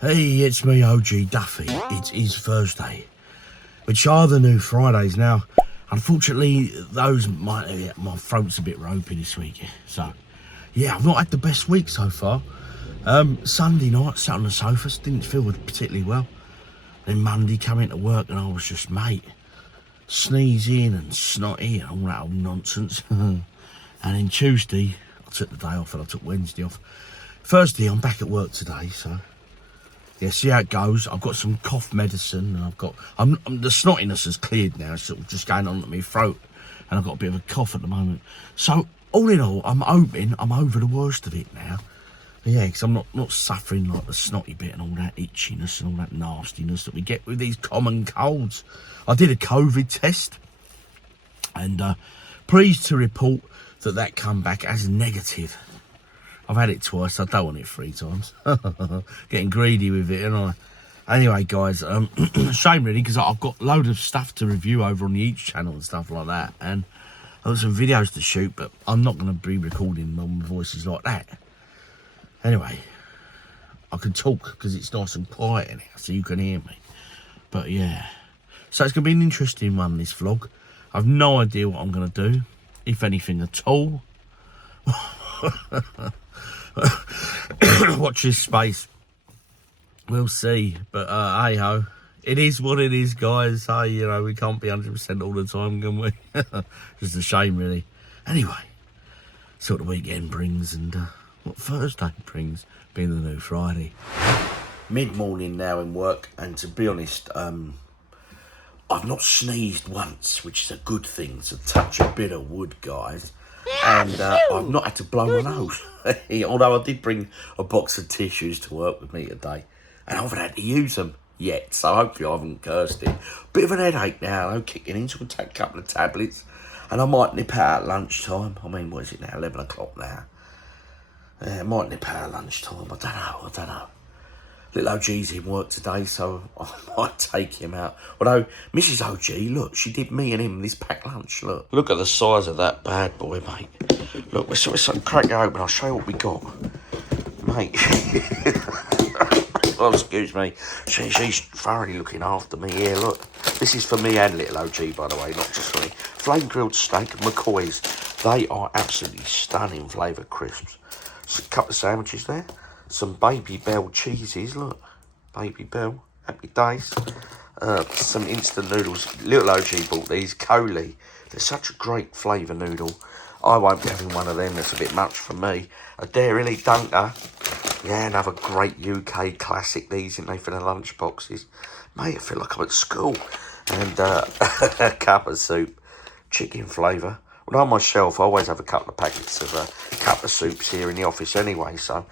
Hey, it's me, OGDuffy. It is Thursday, which are the new Fridays now. Unfortunately, my throat's a bit ropey this week, so yeah, I've not had the best week so far. Sunday night, sat on the sofa, didn't feel particularly well. Then Monday, come into work and I was just, mate, sneezing and snotty and all that old nonsense. And then Tuesday, I took the day off and I took Wednesday off. Thursday, I'm back at work today, so yeah, see how it goes. I've got some cough medicine and the snottiness has cleared now. It's sort of just going on at my throat and I've got a bit of a cough at the moment. So all in all, I'm hoping I'm over the worst of it now. Yeah, because I'm not suffering like the snotty bit and all that itchiness and all that nastiness that we get with these common colds. I did a COVID test and pleased to report that come back as negative. I've had it twice, I don't want it 3 times. Getting greedy with it, aren't I? Anyway, guys, shame really, because I've got a load of stuff to review over on the Each channel and stuff like that. And I've got some videos to shoot, but I'm not going to be recording my voices like that. Anyway, I can talk because it's nice and quiet in here, so you can hear me. But yeah, so it's going to be an interesting one, this vlog. I've no idea what I'm going to do, if anything at all. Watch this space, we'll see. But hey ho, it is what it is, guys. Hey, you know, we can't be 100% all the time, can we? Just a shame really. Anyway, see what the weekend brings and what Thursday brings, being the new Friday. Mid-morning now in work, and to be honest, I've not sneezed once, which is a good thing. It's a touch of bit of wood, guys. And I've not had to blow my nose. Although I did bring a box of tissues to work with me today, and I haven't had to use them yet, so hopefully I haven't cursed it. Bit of an headache now, though, kicking in, so I'll take a couple of tablets, and I might nip out at lunchtime. I mean, what is it now, 11 o'clock now? I might nip out at lunchtime, I don't know. Little OG's in work today, so I might take him out. Although, Mrs. OG, look, she did me and him this packed lunch, look. Look at the size of that bad boy, mate. Look, we're crack it open, I'll show you what we got. Mate. Oh, excuse me. She's thoroughly looking after me here, look. This is for me and little OG, by the way, not just for me. Flame grilled steak and McCoy's. They are absolutely stunning flavour crisps. Just a couple of sandwiches there. Some Baby Bell cheeses, look. Baby Bell, happy days. Some instant noodles. Little OG bought these, Coley. They're such a great flavour noodle. I won't be having one of them, that's a bit much for me. A Dairy Dunker. Yeah, another great UK classic, these, aren't they, for the lunch boxes. Mate, I feel like I'm at school. And a cup of soup, chicken flavour. Well, on my shelf, I always have a couple of packets of a cup of soups here in the office anyway, so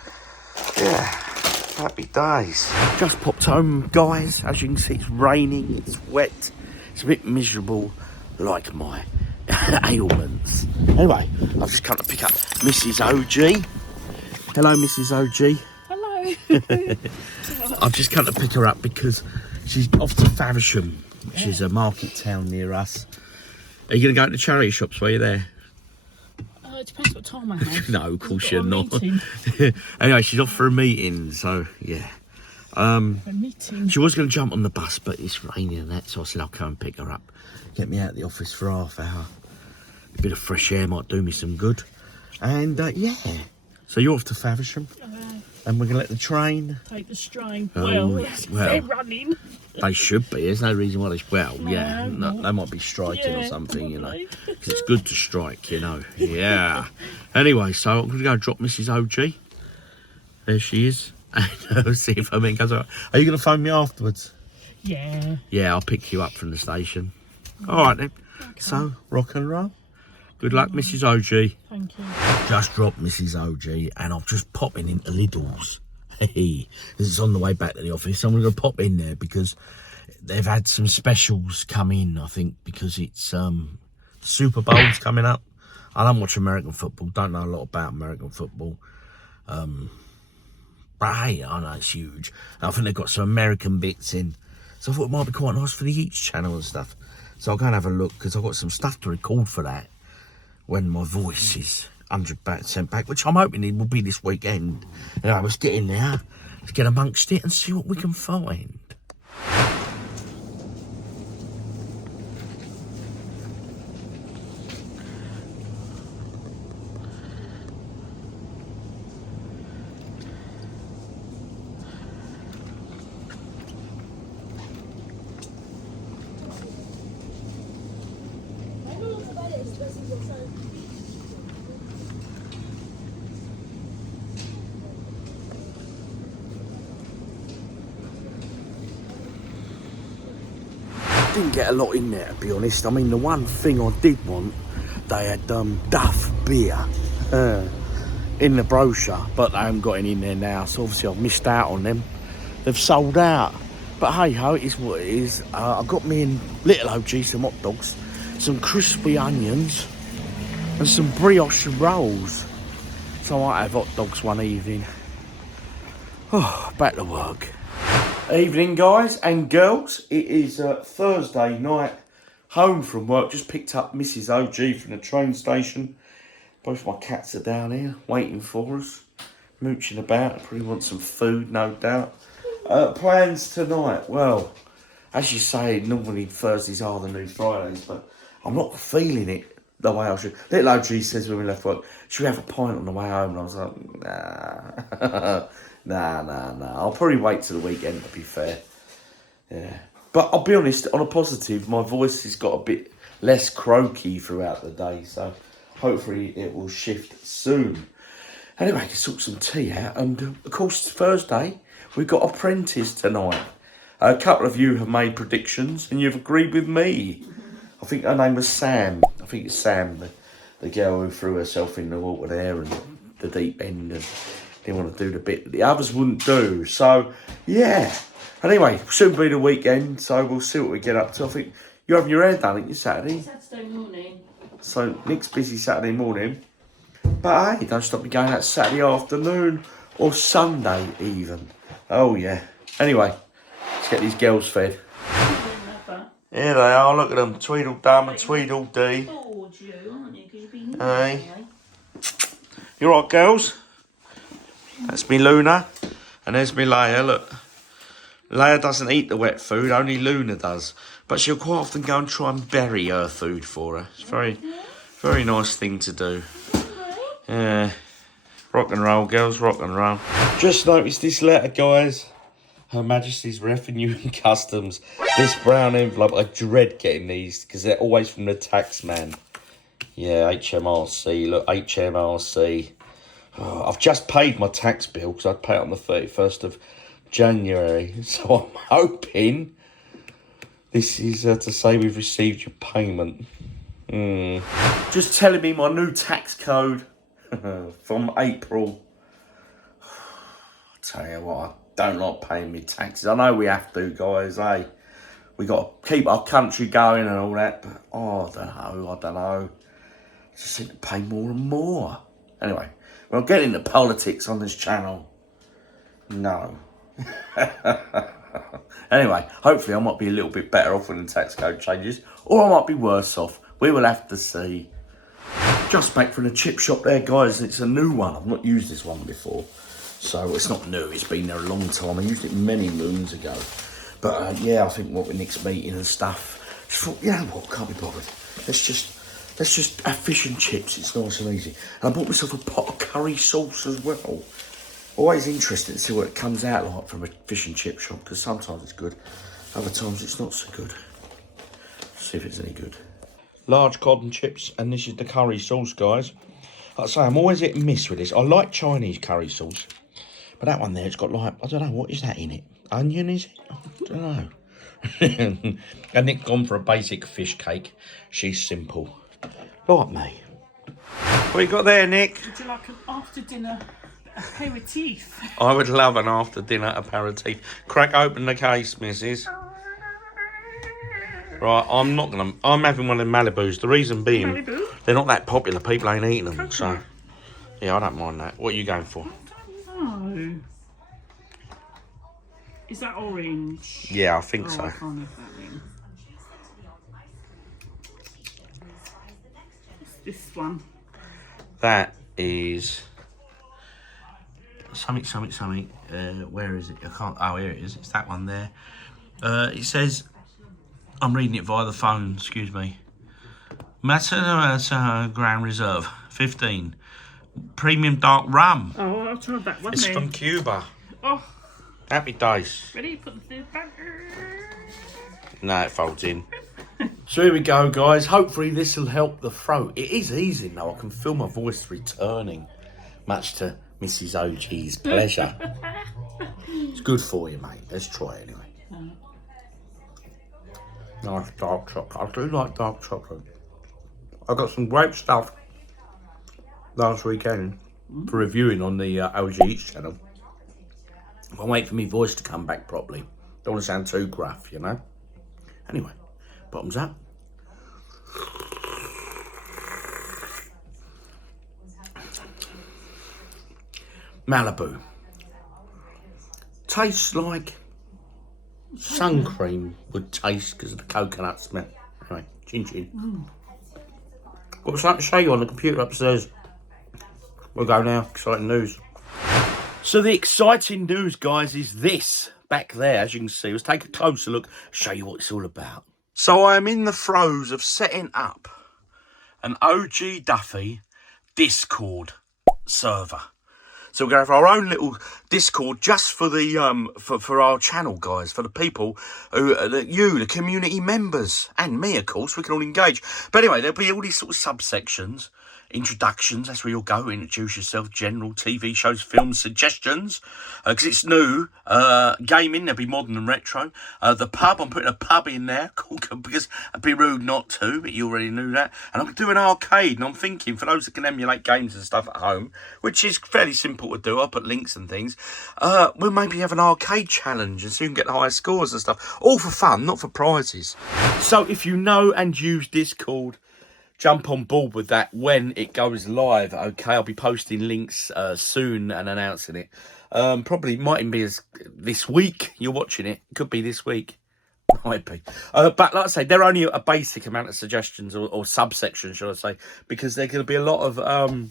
yeah, happy days. Just popped home, guys. As you can see, it's raining, it's wet, it's a bit miserable, like my ailments. Anyway, I've just come to pick up Mrs. OG. Hello, Mrs. OG. Hello. I've just come to pick her up because she's off to Faversham, which is a market town near us. Are you going to go to the charity shops while you're there? It depends what time I have. No, of course you're not. Meeting. Anyway, she's off for a meeting, so yeah. A meeting. She was going to jump on the bus, but it's raining and that, so I said I'll come and pick her up. Get me out of the office for half hour. A bit of fresh air might do me some good. And yeah, so you're off to Faversham, and we're going to let the train Take the strain. Oh, They're running. They should be. There's no reason why they should. Well, No, yeah, no. they might be striking or something, you know. probably. Because it's good to strike, you know. Yeah. Anyway, so I'm going to go drop Mrs. OG. There she is. And see if her goes all right. Are you going to phone me afterwards? Yeah. Yeah, I'll pick you up from the station. All right then. Okay. So, rock and roll. Good luck, Mrs. OG. Thank you. Just dropped Mrs. OG and I'm just popping into Lidl's. Hey, it's on the way back to the office. I'm going to pop in there because they've had some specials come in, I think, because it's Super Bowl's coming up. I don't watch American football, don't know a lot about American football. But hey, I know it's huge. I think they've got some American bits in. So I thought it might be quite nice for the Each channel and stuff. So I'll go and have a look because I've got some stuff to record for that when my voice is 100% back, which I'm hoping it will be this weekend. Anyway, let's get in there. Let's get amongst it and see what we can find. Didn't get a lot in there, to be honest. I mean, the one thing I did want, they had Duff beer in the brochure, but they haven't got any in there now, so obviously I've missed out on them. They've sold out. But hey ho, it is what it is. I got me in Little OG some hot dogs, some crispy onions, and some brioche rolls. So I might have hot dogs one evening. Oh, back to work. Evening, guys and girls. It is Thursday night, home from work. Just picked up Mrs. OG from the train station. Both my cats are down here waiting for us, mooching about. Probably want some food, no doubt. Plans tonight? Well, as you say, normally Thursdays are the new Fridays, but I'm not feeling it the way I should. Little OG says when we left work, should we have a pint on the way home? And I was like, nah. Nah. I'll probably wait till the weekend, to be fair. Yeah. But I'll be honest, on a positive, my voice has got a bit less croaky throughout the day, so hopefully it will shift soon. Anyway, I can sort some tea out, and of course, it's Thursday. We've got Apprentice tonight. A couple of you have made predictions, and you've agreed with me. I think her name was Sam. I think it's Sam, the girl who threw herself in the water there and the deep end, and didn't want to do the bit that the others wouldn't do. So, yeah. Anyway, soon be the weekend, so we'll see what we get up to. I think you're having your hair done, ain't you, Saturday? Saturday morning. So, Nick's busy Saturday morning. But hey, don't stop me going out Saturday afternoon or Sunday even. Oh, yeah. Anyway, let's get these girls fed. Here they are, look at them. Tweedledum and Tweedledee. Bored you, aren't you? Because you've been Hey. You alright, girls? That's me Luna. And there's me Leia, look. Leia doesn't eat the wet food, only Luna does. But she'll quite often go and try and bury her food for her. It's very nice thing to do. Yeah. Rock and roll, girls, rock and roll. Just noticed this letter, guys. Her Majesty's Revenue and Customs. This brown envelope, I dread getting these because they're always from the tax man. Yeah, HMRC, look, HMRC. Oh, I've just paid my tax bill because I'd pay it on the 31st of January. So I'm hoping this is to say we've received your payment. Just telling me my new tax code from April. I tell you what, I don't like paying me taxes. I know we have to, guys, eh? We got to keep our country going and all that, but I don't know. I just seem to pay more and more. Anyway, we'll get into politics on this channel. No. Anyway, hopefully I might be a little bit better off when the tax code changes, or I might be worse off. We will have to see. Just back from the chip shop there, guys. It's a new one. I've not used this one before. So it's not new. It's been there a long time. I used it many moons ago. But yeah, I think what with Nick's meeting and stuff, just thought, you know what, can't be bothered. Let's just have fish and chips. It's nice and easy. And I bought myself a pot of curry sauce as well. Always interested to see what it comes out like from a fish and chip shop, because sometimes it's good, other times it's not so good. See if it's any good. Large cod and chips, and this is the curry sauce, guys. Like I say, I'm always hit and miss with this. I like Chinese curry sauce, but that one there, it's got like, I don't know, what is that in it? Onion, is it? I don't know. And Nick gone for a basic fish cake. She's simple. Like me. What you got there, Nick? Would you like an after dinner aperitif? I would love an after dinner aperitif. Crack open the case, missus. Right, I'm having one of the Malibus. The reason being, Malibu? they're not that popular. People ain't eating them, Okay. so yeah, I don't mind that. What are you going for? No. Is that orange? Yeah, I think Oh, so. I can't have that then. What's this one? That is something. Where is it? I can't. Oh, here it is. It's that one there. It says, I'm reading it via the phone. Excuse me. Matador Grand Reserve 15 premium dark rum. Oh, I'll try that one. It's then. from Cuba. Oh, Happy days. ready? Put the food back. No, it folds in. So here we go, guys. Hopefully this will help the throat. It is easy now. I can feel my voice returning, much to Mrs. OG's pleasure. It's good for you, mate. Let's try it anyway. Nice dark chocolate. I do like dark chocolate. I got some great stuff last weekend for reviewing on the OG Eats channel. I'll wait for my voice to come back properly. Don't want to sound too gruff, you know. Anyway, bottoms up. Malibu. Tastes like sun cream would taste because of the coconut smell. Anyway, chin chin. Got something to show you on the computer upstairs. We'll go now. Exciting news. So the exciting news, guys, is this. Back there, as you can see. Let's take a closer look, show you what it's all about. So I am in the throes of setting up an OGDuffy Discord server. So we're going to have our own little Discord just for the for our channel, guys, for the people who the community members, and me, of course. We can all engage. But anyway, there'll be all these sort of subsections, introductions. That's where you'll go. Introduce yourself. General TV shows, films, suggestions, because it's new. Gaming. There'll be modern and retro. The pub. I'm putting a pub in there because it'd be rude not to. But you already knew that. And I'm doing arcade. And I'm thinking for those that can emulate games and stuff at home, which is fairly simple to do. I'll put links and things. We'll maybe have an arcade challenge and so you can get the higher scores and stuff. All for fun, not for prizes. So if you know and use Discord, jump on board with that when it goes live. Okay, I'll be posting links soon and announcing it. Probably mightn't be as this week. You're watching it. Could be this week. Might be. But like I say, they're only a basic amount of suggestions or subsections, should I say, because there's going to be a lot of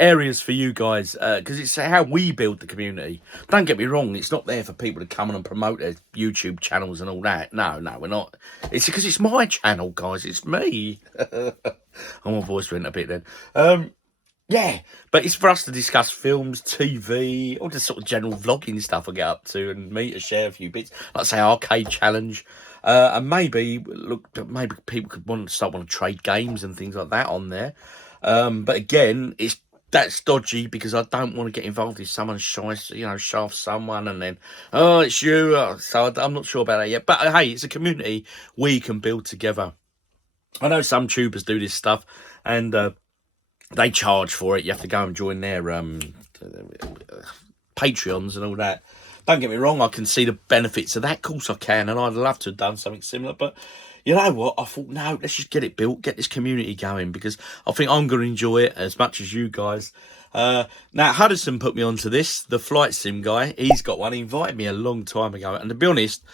areas for you guys, because it's how we build the community. Don't get me wrong, it's not there for people to come on and promote their YouTube channels and all that. No, we're not. It's because it's my channel, guys. It's me. Oh, my voice went a bit then. Yeah, but it's for us to discuss films, TV, or just sort of general vlogging stuff I get up to, and me to share a few bits, like say arcade challenge, and maybe people could want to trade games and things like that on there. But again, that's dodgy because I don't want to get involved if someone shafts someone and then, oh, it's you. So I'm not sure about that yet. But hey, it's a community we can build together. I know some tubers do this stuff and they charge for it. You have to go and join their Patreons and all that. Don't get me wrong, I can see the benefits of that. Of course I can, and I'd love to have done something similar. But you know what? I thought, no, let's just get it built, get this community going, because I think I'm going to enjoy it as much as you guys. Now, Hudson put me onto this, the flight sim guy. He's got one. He invited me a long time ago. And to be honest,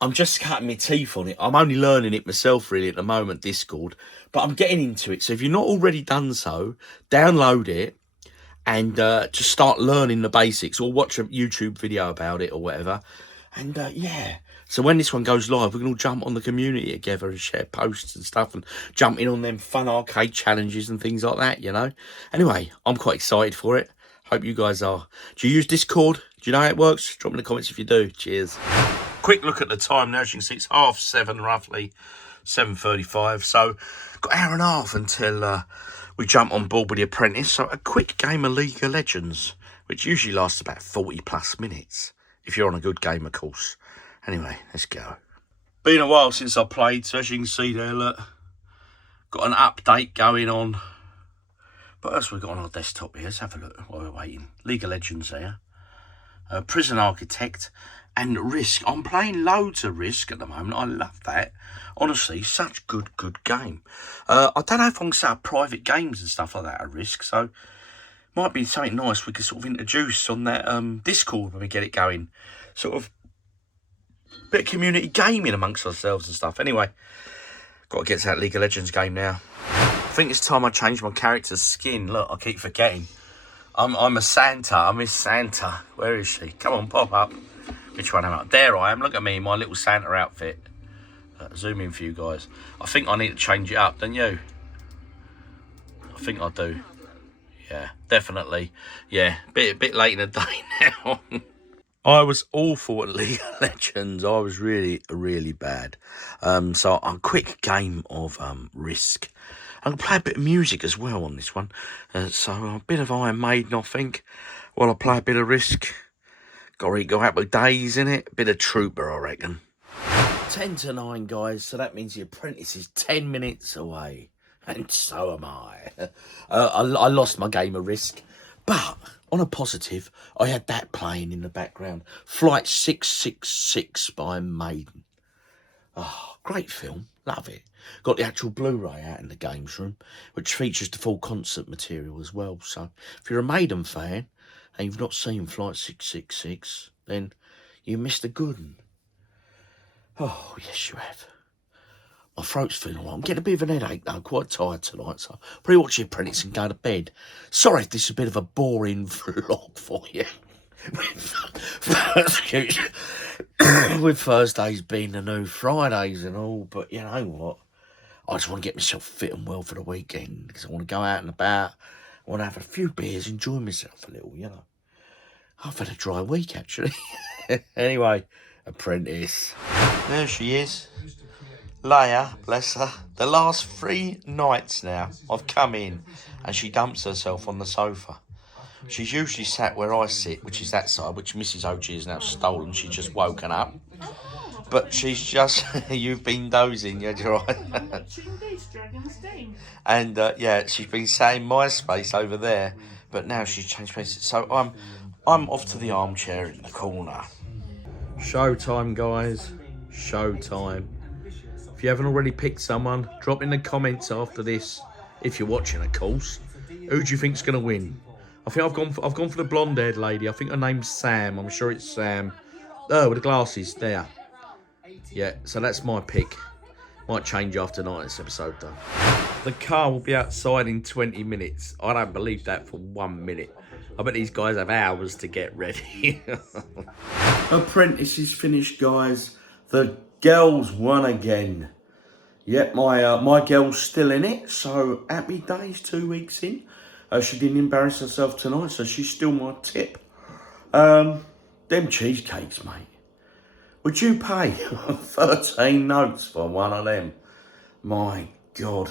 I'm just cutting my teeth on it. I'm only learning it myself, really, at the moment, Discord. But I'm getting into it. So if you've not already done so, download it and just start learning the basics, or watch a YouTube video about it or whatever. And yeah, so when this one goes live, we can all jump on the community together and share posts and stuff and jump in on them fun arcade challenges and things like that, you know. Anyway, I'm quite excited for it. Hope you guys are. Do you use Discord? Do you know how it works? Drop me in the comments if you do. Cheers. Quick look at the time now. As you can see, it's 7:30 roughly, 7:35. So got an hour and a half until we jump on board with The Apprentice. So a quick game of League of Legends, which usually lasts about 40 plus minutes, if you're on a good game, of course. Anyway, let's go. Been a while since I played, so as you can see there, look, got an update going on. What else we got on our desktop here? Let's have a look while we're waiting. League of Legends there. Prison Architect and Risk. I'm playing loads of Risk at the moment. I love that. Honestly, such good game. I don't know if I can set up private games and stuff like that at Risk, so might be something nice we could sort of introduce on that Discord when we get it going. Sort of bit of community gaming amongst ourselves and stuff. Anyway, got to get to that League of Legends game now. I think it's time I change my character's skin. Look, I keep forgetting. I'm a Santa. I miss Santa. Where is she? Come on, pop up. Which one am I? There I am. Look at me in my little Santa outfit. Zoom in for you guys. I think I need to change it up, don't you? I think I do. Yeah, definitely. Yeah, bit late in the day now. I was awful at League of Legends. I was really, really bad. So a quick game of Risk. I'm going to play a bit of music as well on this one. So a bit of Iron Maiden, I think, while I play a bit of Risk. Got to go out with days in it. A bit of Trooper, I reckon. 10 to 9, guys. So that means the apprentice is 10 minutes away. And so am I. I lost my game of Risk. But on a positive, I had that playing in the background. Flight 666 by Maiden. Oh, great film. Love it. Got the actual Blu-ray out in the games room, which features the full concert material as well. So if you're a Maiden fan and you've not seen Flight 666, then you missed a good one. Oh, yes, you have. My throat's feeling alright. I'm getting a bit of an headache, though. Quite tired tonight, so I'll probably watch The Apprentice and go to bed. Sorry if this is a bit of a boring vlog for you. With Thursdays being the new Fridays and all, but you know what? I just want to get myself fit and well for the weekend because I want to go out and about. I want to have a few beers, enjoy myself a little, you know. I've had a dry week, actually. Anyway, Apprentice. There she is. Leia, bless her. The last 3 nights now, I've come in and she dumps herself on the sofa. She's usually sat where I sit, which is that side, which Mrs. OG has now stolen. She's just woken up. But she's just, you've been dozing, you're right. And yeah, she's been sat in my space over there, but now she's changed places. So I'm off to the armchair in the corner. Showtime, guys. Showtime. If you haven't already picked someone, drop in the comments after this. If you're watching, of course. Who do you think's going to win? I think I've gone for the blonde-haired lady. I think her name's Sam. I'm sure it's Sam. Oh, with the glasses there. Yeah, so that's my pick. Might change after tonight's episode, though. The car will be outside in 20 minutes. I don't believe that for 1 minute. I bet these guys have hours to get ready. Apprentice is finished, guys. The girls won again. Yep, my girl's still in it, so happy days, 2 weeks in. She didn't embarrass herself tonight, so she's still my tip. Them cheesecakes, mate. Would you pay 13 notes for one of them? My God.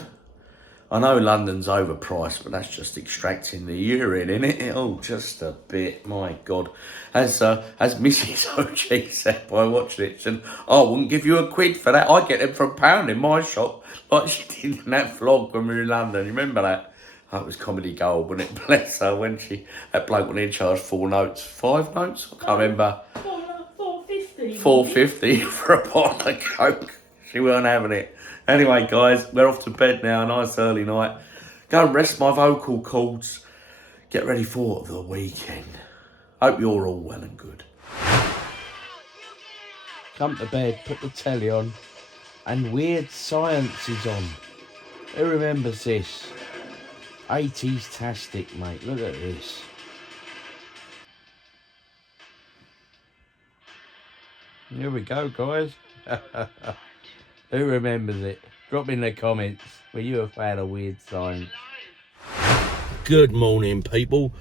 I know London's overpriced, but that's just extracting the urine, innit? Oh, just a bit. My God. As Mrs. OG said while watching it, she said, I wouldn't give you a quid for that. I get them for £1 in my shop, like she did in that vlog when we were in London. You remember that? That was comedy gold, wasn't it? Bless her, when that bloke went in charge 4 notes. 5 notes? I can't remember. 4.50. 4.50 for a bottle of Coke. She weren't having it. Anyway, guys, we're off to bed now. Nice early night. Go and rest my vocal cords. Get ready for the weekend. Hope you're all well and good. Come to bed, put the telly on, and Weird Science is on. Who remembers this? 80s-tastic, mate. Look at this. Here we go, guys. Who remembers it? Drop in the comments. Were you a fan of Weird Science? Good morning, people.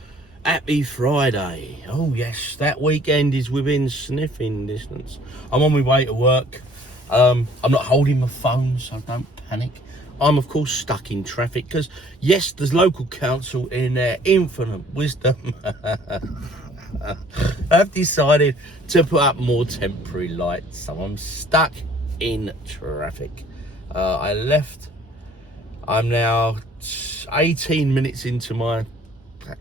Happy Friday. Oh, yes, that weekend is within sniffing distance. I'm on my way to work. I'm not holding my phone, so don't panic. I'm, of course, stuck in traffic because, yes, the local council, in their infinite wisdom, have decided to put up more temporary lights. So I'm stuck in traffic. I left. I'm now 18 minutes into my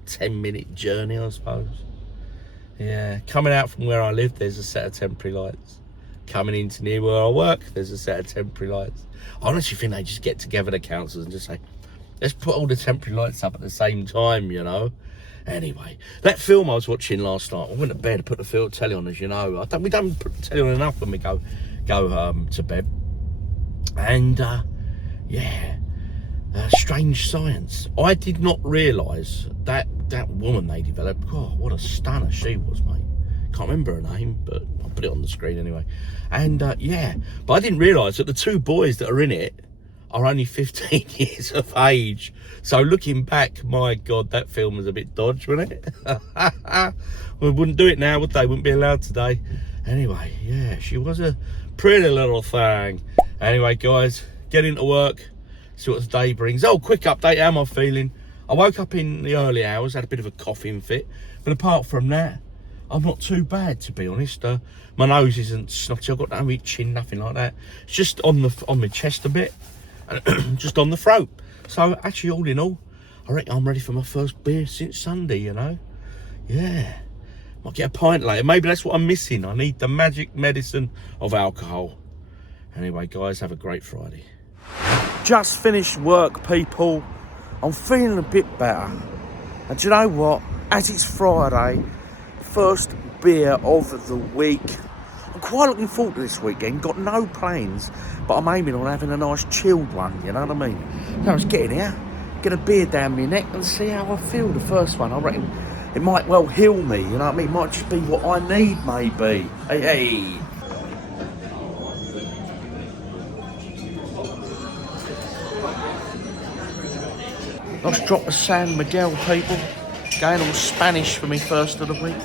10-minute journey, I suppose. Yeah, coming out from where I live, there's a set of temporary lights. Coming into near where I work, there's a set of temporary lights. I honestly think they just get together, the councils, and just say, let's put all the temporary lights up at the same time, you know. Anyway, that film I was watching last night, I went to bed, put the telly on, as you know. We don't put the telly on enough when we go to bed. And yeah, Strange Science. I did not realise that that woman they developed, God, what a stunner she was, mate. Can't remember her name, but I'll put it on the screen anyway. And yeah, but I didn't realise that the two boys that are in it are only 15 years of age. So looking back, my God, that film was a bit dodgy, wasn't it? We wouldn't do it now, would they? Wouldn't be allowed today. Anyway, yeah, she was a pretty little thing. Anyway, guys, get into work, see what the day brings. Oh, quick update, how am I feeling? I woke up in the early hours, had a bit of a coughing fit, but apart from that, I'm not too bad, to be honest. My nose isn't snotty, I've got no itching, nothing like that. It's just on my chest a bit, and just on the throat. So actually, all in all, I reckon I'm ready for my first beer since Sunday, you know. Yeah, might get a pint later. Maybe that's what I'm missing. I need the magic medicine of alcohol. Anyway, guys, have a great Friday. Just finished work, people. I'm feeling a bit better. And do you know what? As it's Friday, first beer of the week. I'm quite looking forward to this weekend. Got no plans, but I'm aiming on having a nice chilled one, you know what I mean? So I was getting here, get a beer down my neck and see how I feel the first one. I reckon it might well heal me, you know what I mean? It might just be what I need, maybe. Hey. Let's drop the San Miguel, people. Going all Spanish for me first of the week.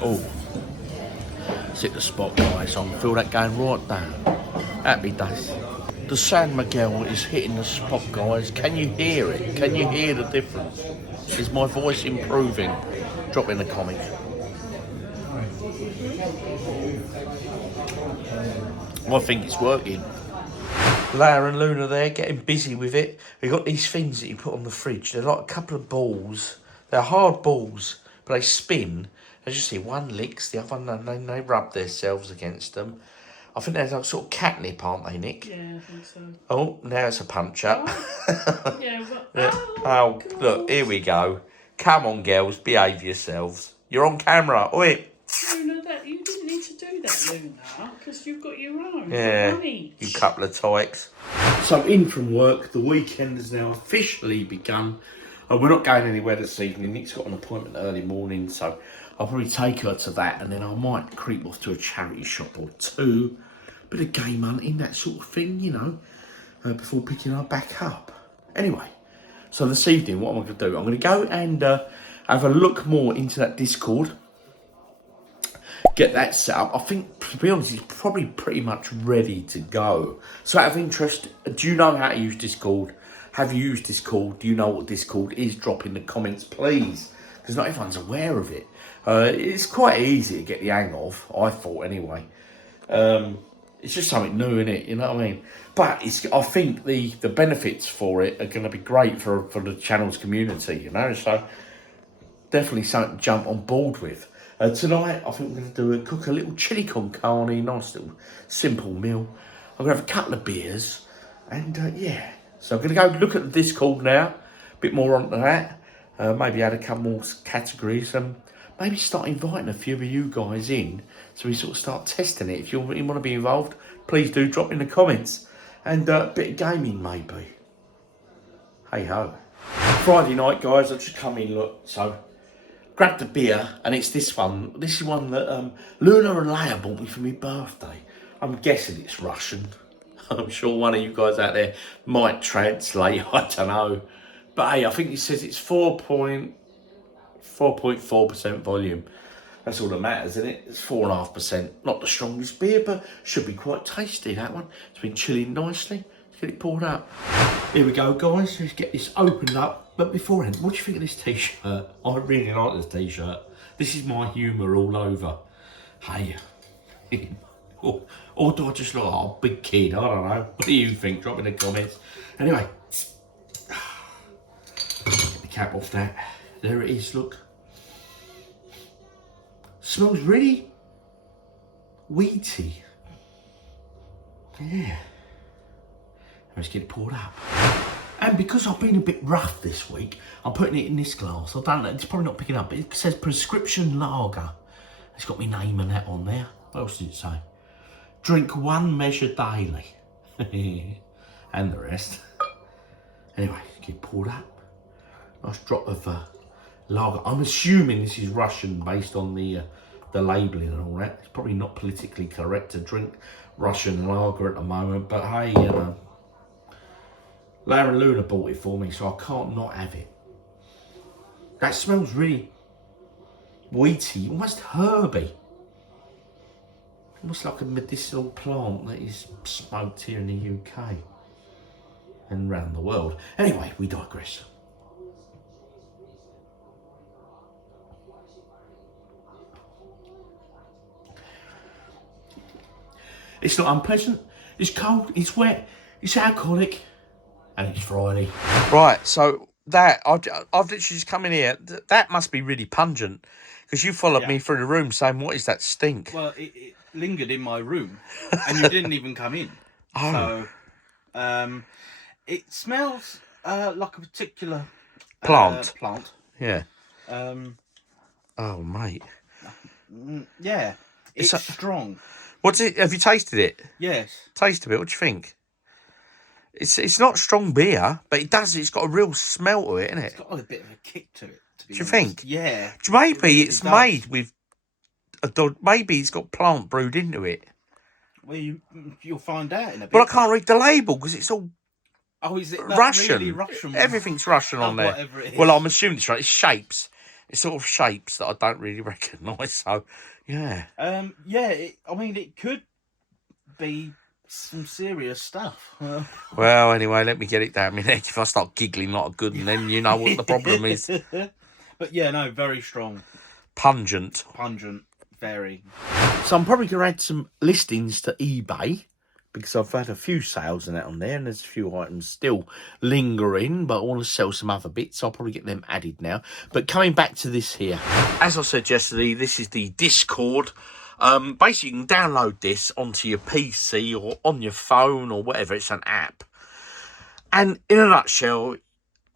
Oh, it's hit the spot, guys. I can feel that going right down. Happy days. The San Miguel is hitting the spot, guys. Can you hear it? Can you hear the difference? Is my voice improving? Drop in the comments. I think it's working. Lara and Luna there, getting busy with it. We've got these things that you put on the fridge. They're like a couple of balls. They're hard balls, but they spin. As you see, one licks, the other one, they rub themselves against them. I think they're like sort of catnip, aren't they, Nick? Yeah, I think so. Oh, now it's a punch-up. Oh. Yeah, but... Oh, look, here we go. Come on, girls, behave yourselves. You're on camera. Oi. Luna, you didn't need to do that, Luna, because you've got your own. Yeah, you couple of tykes. So in from work, the weekend has now officially begun. We're not going anywhere this evening. Nick's got an appointment early morning, so I'll probably take her to that, and then I might creep off to a charity shop or two. Bit of game hunting, that sort of thing, you know, before picking her back up. Anyway, so this evening, what am I going to do? I'm going to go and have a look more into that Discord. Get that set up. I think, to be honest, it's probably pretty much ready to go. So out of interest, do you know how to use Discord? Have you used Discord? Do you know what Discord is? Drop in the comments, please. Because not everyone's aware of it. It's quite easy to get the hang of, I thought anyway. It's just something new, isn't it? You know what I mean? But I think the benefits for it are going to be great for the channel's community, you know? So definitely something to jump on board with. Tonight, I think we're going to cook a little chili con carne, nice little simple meal. I'm going to have a couple of beers, and yeah. So I'm going to go look at the Discord now, a bit more onto that. Maybe add a couple more categories, and maybe start inviting a few of you guys in, so we sort of start testing it. If you want to be involved, please do drop in the comments, and a bit of gaming maybe. Hey ho. Friday night, guys, I've just come in, look, so grabbed a beer, and it's this one. This is one that Luna and Leia bought me for my birthday. I'm guessing it's Russian. I'm sure one of you guys out there might translate, I don't know. But hey, I think it says it's 4.4% volume. That's all that matters, isn't it? It's 4.5%. Not the strongest beer, but should be quite tasty, that one. It's been chilling nicely. Let's get it poured up. Here we go, guys. Let's get this opened up. But beforehand, what do you think of this t-shirt? I really like this t-shirt. This is my humour all over. Hey. or do I just look like a big kid? I don't know. What do you think? Drop in the comments. Anyway. Get the cap off that. There it is, look. Smells really wheaty. Yeah. Let's get it poured up. And because I've been a bit rough this week, I'm putting it in this glass. I don't know, it's probably not picking up, but it says prescription lager. It's got my name and that on there. What else did it say? Drink 1 measure daily. And the rest. Anyway, get poured up. Nice drop of lager. I'm assuming this is Russian based on the labelling and all that. It's probably not politically correct to drink Russian lager at the moment, but hey, you know. Lara and Luna bought it for me, so I can't not have it. That smells really wheaty, almost herby. Almost like a medicinal plant that is smoked here in the UK and around the world. Anyway, we digress. It's not unpleasant, it's cold, it's wet, it's alcoholic, and it's Friday. Right, so that, I've literally just come in here. That must be really pungent, because you followed me through the room saying, what is that stink? Well, it lingered in my room, and you didn't even come in. Oh. So, it smells like a particular Plant. Plant. Yeah. Oh, mate. Yeah, it's strong. What's it? Have you tasted it? Yes. Taste of it. What do you think? It's not strong beer, but it's got a real smell to it, isn't it? It's got a bit of a kick to it. To be do you honest. think? Yeah. Maybe it's made with maybe it's got plant brewed into it. Well, you'll find out in a bit. But I can't read the label because it's all is it Russian. Really Russian? Everything's Russian on there. Whatever it is. Well, I'm assuming it's right. It's shapes. It's sort of shapes that I don't really recognise. So, yeah. Yeah. I mean, it could be some serious stuff. Well, anyway, let me get it down my neck. If I start giggling like a good one, then you know what the problem is. But yeah, no, very strong. Pungent. Very. So I'm probably going to add some listings to eBay because I've had a few sales and that on there, and there's a few items still lingering, but I want to sell some other bits, so I'll probably get them added now. But coming back to this here, as I said yesterday, this is the Discord. Basically, you can download this onto your PC or on your phone or whatever. It's an app. And in a nutshell,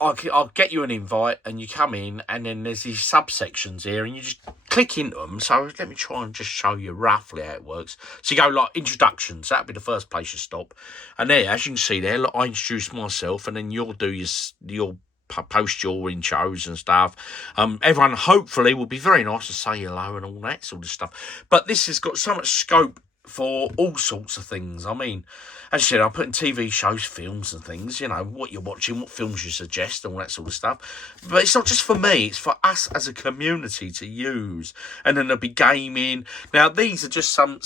I'll get you an invite and you come in, and then there's these subsections here and you just click into them. So let me try and just show you roughly how it works. So you go like introductions, that'd be the first place you stop. And there, as you can see there, look, I introduce myself, and then you'll do your post your intros and stuff. Everyone hopefully will be very nice to say hello and all that sort of stuff. But this has got so much scope for all sorts of things. I mean, as I said, I'm putting TV shows, films and things, you know, what you're watching, what films you suggest, all that sort of stuff. But it's not just for me, it's for us as a community to use. And then there'll be gaming. Now, these are just some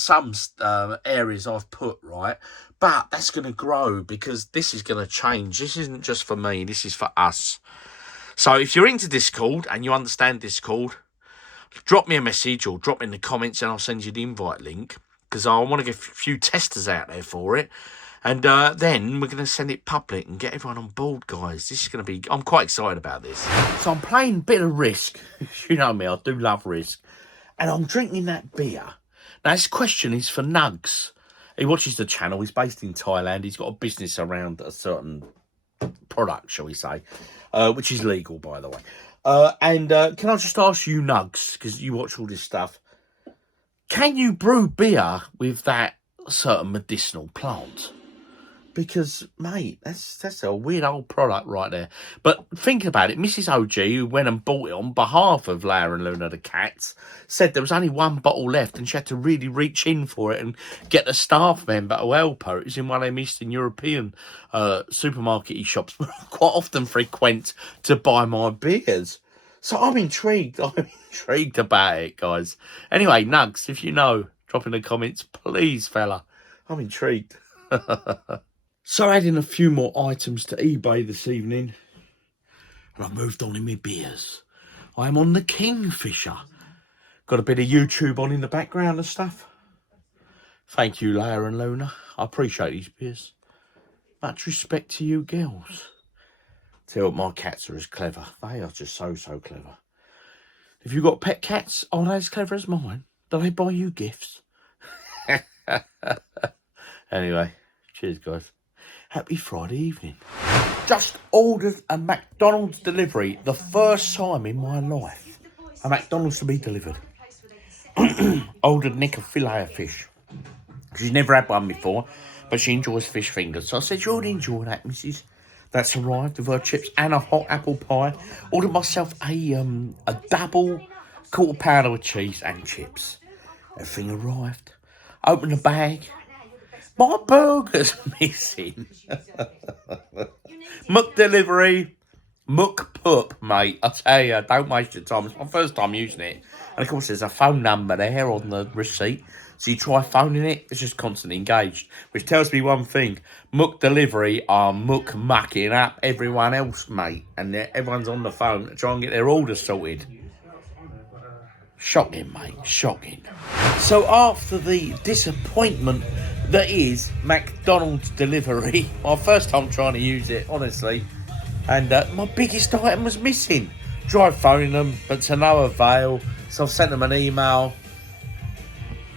areas I've put, right? But that's going to grow because this is going to change. This isn't just for me, this is for us. So if you're into Discord and you understand Discord, drop me a message or drop me in the comments and I'll send you the invite link, because I want to get a few testers out there for it. And then we're going to send it public and get everyone on board, guys. This is going to be... I'm quite excited about this. So I'm playing a bit of Risk. You know me, I do love Risk. And I'm drinking that beer. Now, this question is for Nugs. He watches the channel. He's based in Thailand. He's got a business around a certain product, shall we say, which is legal, by the way. Can I just ask you, Nugs, because you watch all this stuff, can you brew beer with that certain medicinal plant? Because, mate, that's a weird old product right there. But think about it. Mrs. OG, who went and bought it on behalf of Lara and Luna the cats, said there was only one bottle left and she had to really reach in for it and get a staff member to help her. It was in one of them Eastern European supermarket shops where I quite often frequent to buy my beers. So I'm intrigued. I'm intrigued about it, guys. Anyway, Nugs, if you know, drop in the comments, please, fella. I'm intrigued. So adding a few more items to eBay this evening, and I've moved on in my beers. I am on the Kingfisher. Got a bit of YouTube on in the background and stuff. Thank you, Lara and Luna. I appreciate these beers. Much respect to you girls. Tell you what, my cats are as clever. They are just so clever. If you've got pet cats, are they as clever as mine? Do they buy you gifts? Anyway, cheers, guys. Happy Friday evening. Just ordered a McDonald's delivery. The first time in my life. A McDonald's to be delivered. Ordered Nick a fillet of fish. She's never had one before, but she enjoys fish fingers. So I said, you ought to enjoy that, missus. That's arrived with her chips and a hot apple pie. Ordered myself a double quarter pounder with cheese and chips. Everything arrived. Opened the bag. My burger's missing. Muck delivery. Muck pup, mate. I tell you, don't waste your time. It's my first time using it. And of course, there's a phone number there on the receipt. So you try phoning it, it's just constantly engaged. Which tells me one thing. Muck delivery are mucking up everyone else, mate. And everyone's on the phone to try and get their orders sorted. Shocking, mate. Shocking. So after the disappointment that is McDonald's delivery, my first time trying to use it, honestly, and my biggest item was missing. Tried phoning them, but to no avail. So I've sent them an email.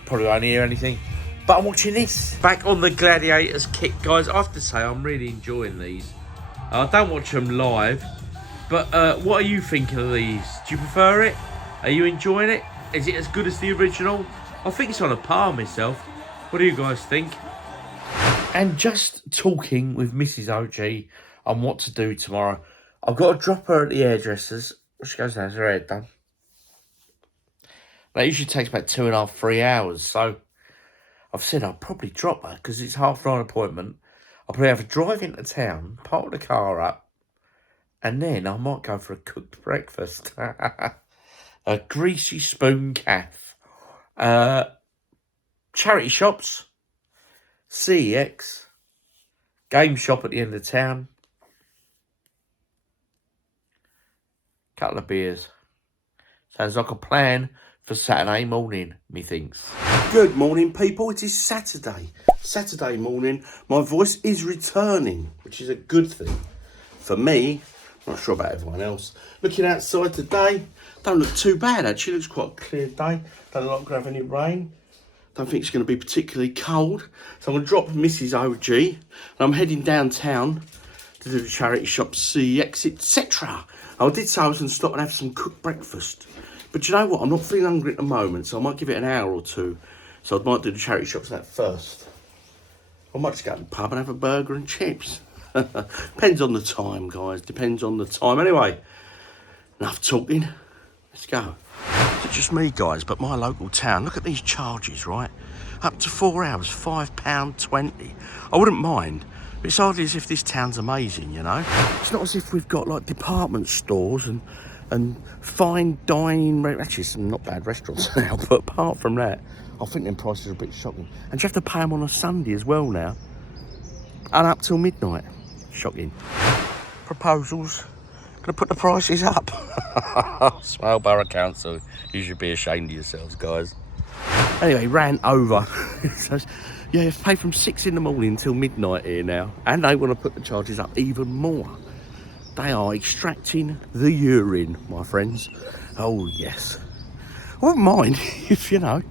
Probably won't hear anything. But I'm watching this. Back on the Gladiators kit, guys. I have to say, I'm really enjoying these. I don't watch them live. But what are you thinking of these? Do you prefer it? Are you enjoying it? Is it as good as the original? I think it's on a par myself. What do you guys think? And just talking with Mrs. OG on what to do tomorrow. I've got to drop her at the hairdresser's. She goes down, has her hair done. That usually takes about 2.5, 3 hours. So I've said I'll probably drop her because it's half-an-hour appointment. I'll probably have a drive into town, park the car up, and then I might go for a cooked breakfast. A greasy spoon calf. Charity shops. CEX. Game shop at the end of town. Couple of beers. Sounds like a plan for Saturday morning, methinks. Good morning, people. It is Saturday. Saturday morning. My voice is returning, which is a good thing. For me, I'm not sure about everyone else. Looking outside today, don't look too bad actually. Looks quite a clear day. Don't look like we're going to have any rain. Don't think it's going to be particularly cold. So I'm going to drop Mrs. OG and I'm heading downtown to do the charity shop, CEX, etc. I did say I was going to stop and have some cooked breakfast. But you know what? I'm not feeling hungry at the moment, so I might give it an hour or two. So I might do the charity shops that first. I might just go to the pub and have a burger and chips. Depends on the time, guys. Depends on the time. Anyway, enough talking. Let's go. It's just me, guys, but my local town. Look at these charges, right? Up to 4 hours, £5.20. I wouldn't mind. But it's hardly as if this town's amazing, you know? It's not as if we've got, like, department stores and fine dining... Actually, some not bad restaurants now, but apart from that, I think them prices are a bit shocking. And you have to pay them on a Sunday as well now. And up till midnight. Shocking. Proposals. Gonna put the prices up. Smile Borough Council. You should be ashamed of yourselves, guys. Anyway, ran over. So, yeah, you have to pay from 6 in the morning till midnight here now. And they want to put the charges up even more. They are extracting the urine, my friends. Oh, yes. I wouldn't mind if, you know,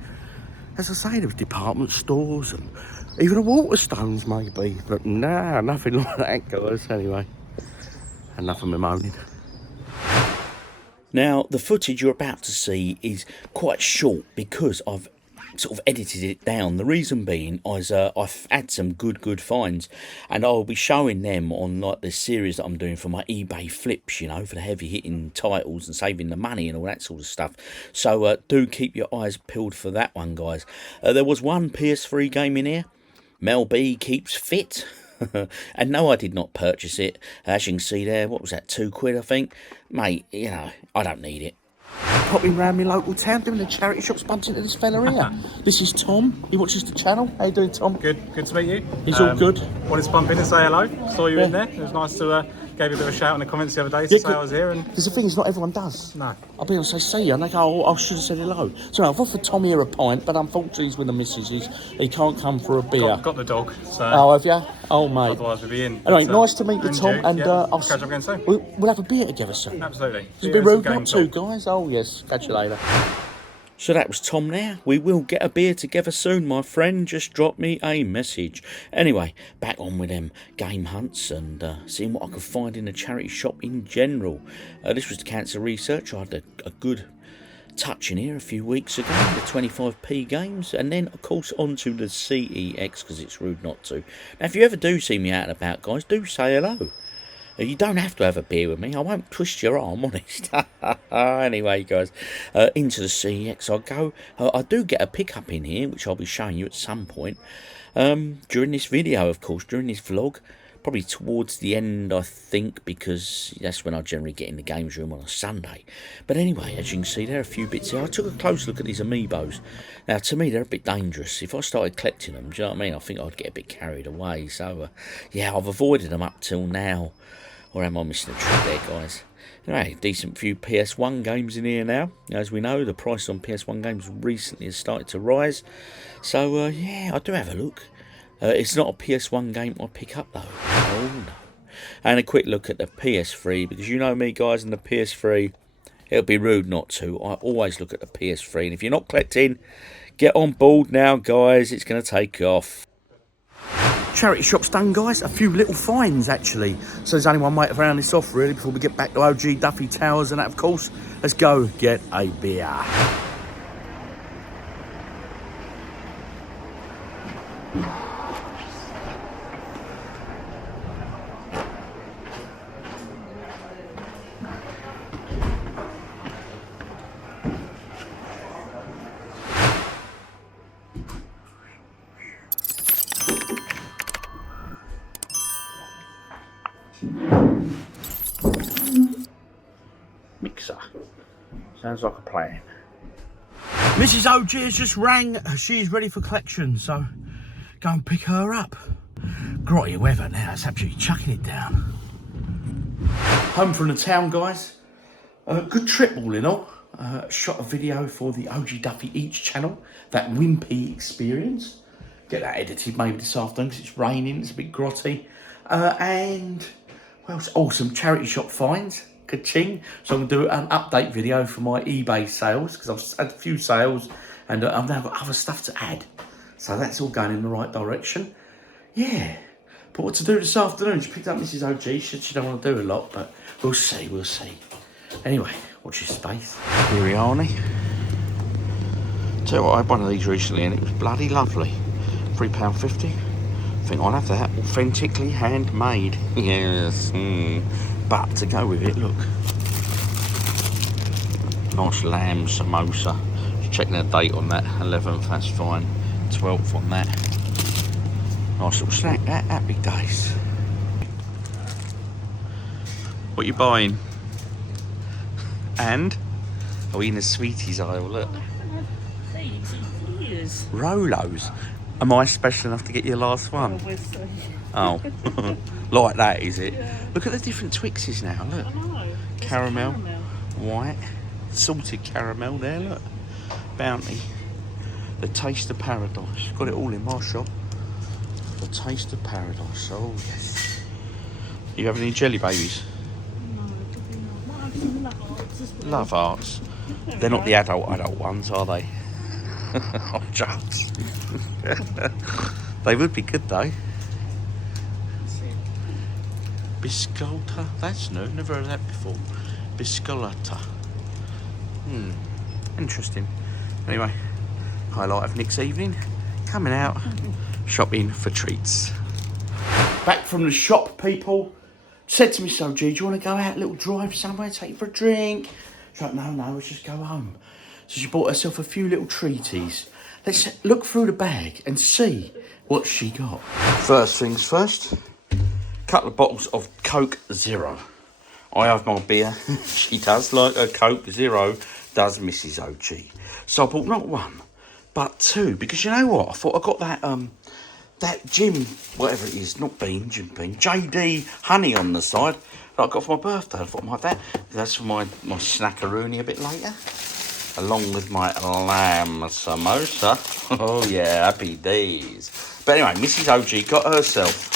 as I say, there was department stores and even a Waterstones maybe. But nah, nothing like that, guys. Anyway, enough of me moaning. Now, the footage you're about to see is quite short because I've sort of edited it down. The reason being is I've had some good finds, and I'll be showing them on like the series that I'm doing for my eBay flips, you know, for the heavy hitting titles and saving the money and all that sort of stuff. So do keep your eyes peeled for that one, guys. There was one PS3 game in here. Mel B keeps fit. And no, I did not purchase it. As you can see there, what was that, £2, I think? Mate, you know, I don't need it. Popping round my local town doing the charity shops, bumped into this fella here. This is Tom. He watches the channel. How you doing, Tom? Good to meet you. He's all good. Wanted to bump in and say hello. Saw you in there. It was nice to gave you a bit of a shout in the comments the other day to say I was here. And because the thing is, not everyone does. No. I'll be able to say, see you, and they go, oh, I should have said hello. So I've offered Tom here a pint, but unfortunately he's with the missus. He can't come for a beer. got the dog. So oh, have you? Oh, mate. Otherwise we'd be in. Anyway, nice to meet you, Tom. And I'll catch up again soon. We'll have a beer together soon. Absolutely. It's a bit rude not to, guys. Oh, yes. Catch you later. So that was Tom there. We will get a beer together soon, my friend. Just drop me a message. Anyway, back on with them game hunts and seeing what I could find in the charity shop in general. This was the cancer research. I had a good touch in here a few weeks ago, the 25p games, and then of course onto the CEX because it's rude not to. Now if you ever do see me out and about, guys, do say hello. You don't have to have a beer with me. I won't twist your arm, honest. Anyway, guys, into the CEX I go. I do get a pickup in here, which I'll be showing you at some point. During this video, of course, during this vlog. Probably towards the end, I think, because that's when I generally get in the games room on a Sunday. But anyway, as you can see, there are a few bits here. I took a close look at these amiibos. Now, to me, they're a bit dangerous. If I started collecting them, do you know what I mean? I think I'd get a bit carried away. So, yeah, I've avoided them up till now. Or am I missing a trick there, guys? Anyway, decent few PS1 games in here now. As we know, the price on PS1 games recently has started to rise. So, yeah, I do have a look. It's not a PS1 game I pick up though. Oh no. And a quick look at the PS3, because you know me, guys, and the PS3, it'll be rude not to. I always look at the PS3, and if you're not collecting, get on board now, guys. It's going to take off. Charity shop's done, guys. A few little finds actually. So there's only one way to round this off really before we get back to OGDuffy Towers and that, of course. Let's go get a beer. Mixer. Sounds like a plan. Mrs. OG has just rang. She's ready for collection, so go and pick her up. Grotty weather now, it's absolutely chucking it down. Home from the town, guys. Good trip all in all. Shot a video for the OGDuffy Each channel, that wimpy experience. Get that edited maybe this afternoon because it's raining, it's a bit grotty. And, well, it's awesome charity shop finds. Ka-ching. So I'm going to do an update video for my eBay sales because I've had a few sales and I've now got other stuff to add. So that's all going in the right direction. Yeah. But what to do this afternoon? She picked up Mrs. OG. She said she don't want to do a lot, but we'll see, we'll see. Anyway, watch your space. Here we are, Arnie. Tell you what, I had one of these recently and it was bloody lovely. £3.50. I think I'll have that. Authentically handmade. Yes. But to go with it, look. Nice lamb samosa. Just checking the date on that. 11th, that's fine. 12th on that. Nice little snack, that. Happy days. What you buying? And? Are we in the sweeties aisle? Look. Rolos. Am I special enough to get your last one? Oh, like that, is it? Yeah. Look at the different Twixes now, look. I know. Caramel, white, salted caramel there, look. Bounty. The Taste of Paradise. Got it all in my shop. The Taste of Paradise, oh yes. You have any jelly babies? No, probably not. Might have some Love Hearts as well. Love Hearts? They're not the adult ones, are they? Oh, jokes. They would be good though. Biscolata, that's new, never heard of that before. Biscolata. Interesting. Anyway, highlight of Nick's evening. Coming out, shopping for treats. Back from the shop, people. Said to me, so G, do you want to go out, a little drive somewhere, take you for a drink? She's like, no, let's just go home. So she bought herself a few little treaties. Let's look through the bag and see what she got. First things first, couple of bottles of Coke Zero. I have my beer. She does like a Coke Zero, does Mrs. OG. So I bought not one, but two, because you know what? I thought I got that Jim, whatever it is, not Bean, Jim Bean, JD honey on the side that I got for my birthday. I thought I might have that. That's for my snackaroony a bit later. Along with my lamb samosa. Oh yeah, happy days. But anyway, Mrs. OG got herself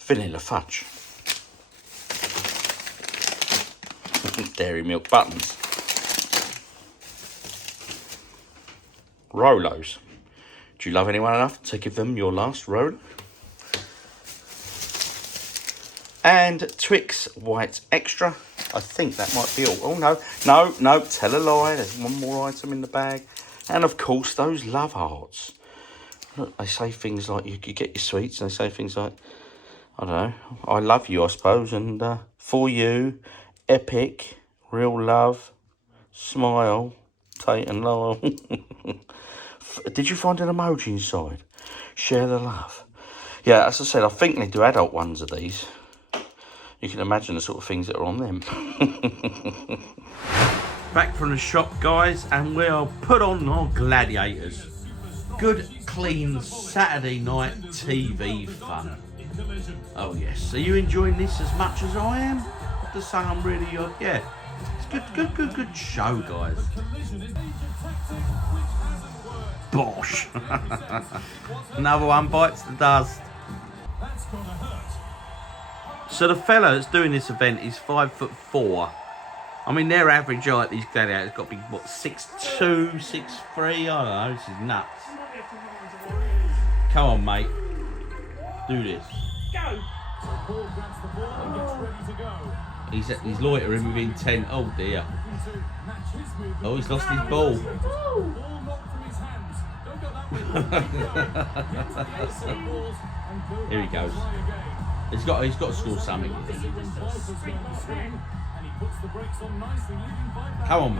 vanilla fudge. Dairy milk buttons. Rolos. Do you love anyone enough to give them your last roll? And Twix White Extra. I think that might be all. Oh, no, tell a lie. There's one more item in the bag. And, of course, those Love Hearts. Look, they say things like, you get your sweets, and they say things like, I don't know, I love you, I suppose, and for you, epic, real love, smile, Tate and Lyle. Did you find an emoji inside? Share the love. Yeah, as I said, I think they do adult ones of these. You can imagine the sort of things that are on them. Back from the shop, guys, and we are put on our Gladiators. Good, clean Saturday night TV fun. Oh yes, are you enjoying this as much as I am? I have to say I'm really, yeah. It's good show, guys. Bosh. Another one bites the dust. So the fella that's doing this event is 5'4". I mean, their average height, these gladiators, got to be, what, 6'2", 6'3"? I don't know, this is nuts. Come on, mate. Do this. Go! He's loitering within 10. Oh, dear. Oh, he's lost his ball. Here he goes. He's got to score something. Come on.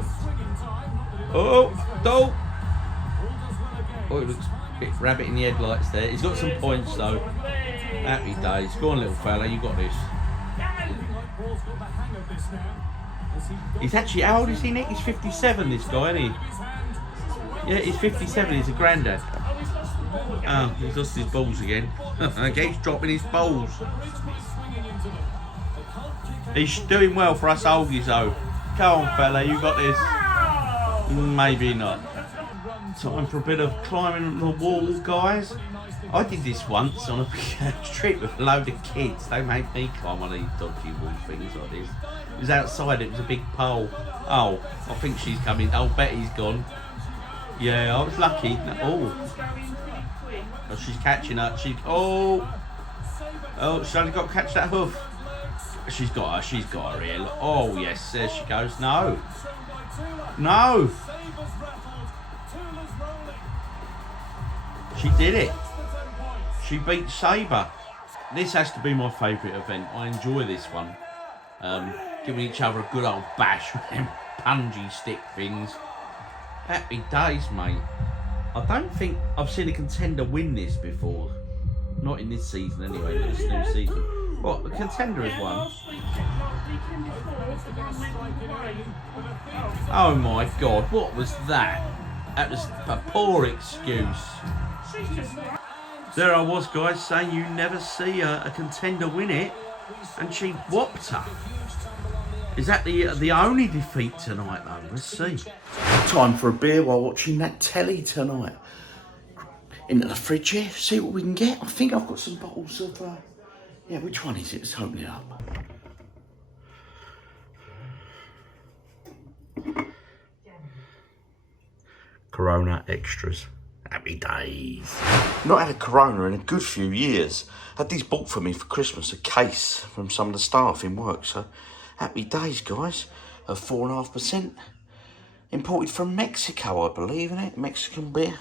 Oh, don't. Oh, it looks a bit rabbit in the headlights there. He's got some points though. Happy days. Go on, little fella, you got this. He's actually, how old is he, Nick? He's 57, this guy, isn't he? Yeah, he's 57, he's a granddad. Oh, he's lost his balls again. He's dropping his balls. He's doing well for us oldies though. Come on, fella, you got this. Maybe not. Time for a bit of climbing the wall, guys. I did this once on a trip with a load of kids. They made me climb one of these dodgy wall things like this. It was outside, it was a big pole. Oh, I think she's coming. Oh, Betty's gone. Yeah, I was lucky. Oh, she's catching her. She's only got to catch that hoof. She's got her here. Oh yes, there she goes. No. She did it. She beat Sabre. This has to be my favourite event. I enjoy this one. Giving each other a good old bash with them pungy stick things. Happy days, mate. I don't think I've seen a contender win this before. Not in this season anyway, this new season. What, the contender has won? Oh my god, what was that? That was a poor excuse. There I was, guys, saying you never see a contender win it, and she whopped her. Is that the only defeat tonight, though? Let's see. Time for a beer while watching that telly tonight. Into the fridge here, see what we can get. I think I've got some bottles of... yeah, which one is it? Let's open it up. Corona Extras. Happy days. Not had a Corona in a good few years. Had these bought for me for Christmas, a case from some of the staff in work, so happy days, guys. 4.5%. Imported from Mexico, I believe, isn't it? Mexican beer.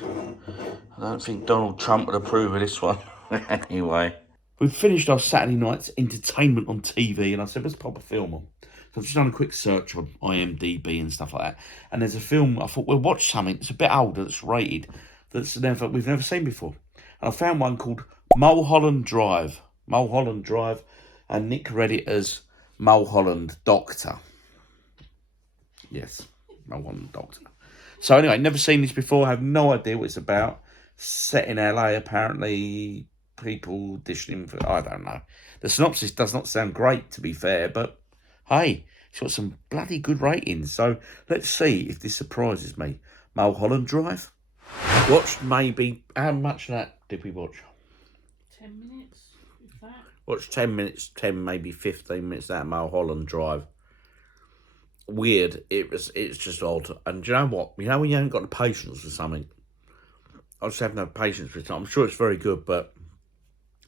I don't think Donald Trump would approve of this one. Anyway. We've finished our Saturday night's entertainment on TV, and I said, let's pop a film on. So I've just done a quick search on IMDb and stuff like that. And there's a film, I thought, we'll watch something that's a bit older, that's rated, that's we've never seen before. And I found one called Mulholland Drive. Mulholland Drive, and Nick read it as Mulholland Doctor. Yes, Mulholland Doctor. So anyway, never seen this before, have no idea what it's about. Set in LA, apparently. People dishing in for, I don't know. The synopsis does not sound great, to be fair, but hey, it's got some bloody good ratings. So let's see if this surprises me. Mulholland Drive. Watched maybe, how much of that did we watch? 10 minutes, if that. Watched 10 minutes, 10, maybe 15 minutes of that Mulholland Drive. Weird. It's just odd. And do you know what? You know when you haven't got the patience for something? I just have no patience with it. I'm sure it's very good, but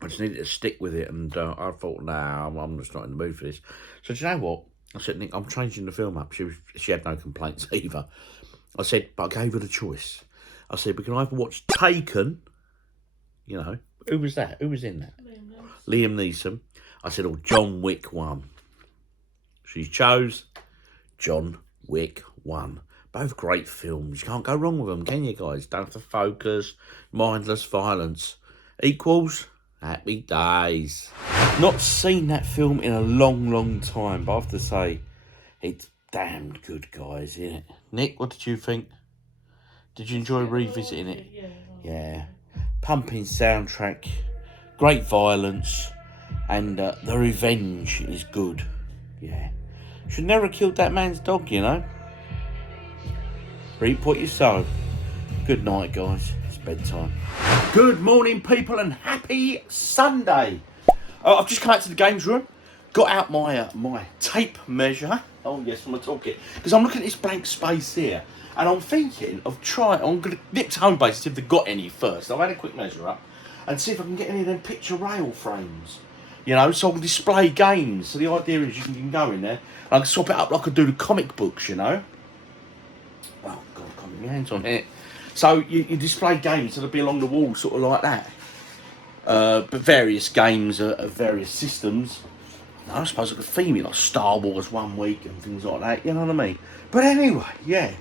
I just needed to stick with it, and I thought, nah, I'm just not in the mood for this. So do you know what? I said, Nick, I'm changing the film up. She had no complaints either. I said, but I gave her the choice. I said, we can either watch Taken, you know, who was that? Who was in that? Liam Neeson. I said, oh, John Wick 1. She chose John Wick 1. Both great films. You can't go wrong with them, can you, guys? Don't have to focus. Mindless violence. Equals happy days. Not seen that film in a long, long time, but I have to say, it's damn good, guys, isn't it? Nick, what did you think? Did you enjoy revisiting it? Yeah. Pumping soundtrack, great violence, and the revenge is good. Yeah. Should never have killed that man's dog, you know. Reap what you sow. Good night, guys. It's bedtime. Good morning, people, and happy Sunday. I've just come out to the games room, got out my my tape measure. Oh yes, I'm talking because I'm looking at this blank space here, and I'm thinking of trying. I'm going to nip to home base to see if they've got any first. I've had a quick measure up and see if I can get any of them picture rail frames. You know, so I can display games. So the idea is you can go in there and I can swap it up like I do the comic books, you know. Oh God, I can't get my hands on it. So you display games that'll be along the wall, sort of like that. But various games of various systems. I suppose I could theme it like Star Wars one week and things like that, you know what I mean? But anyway, yeah.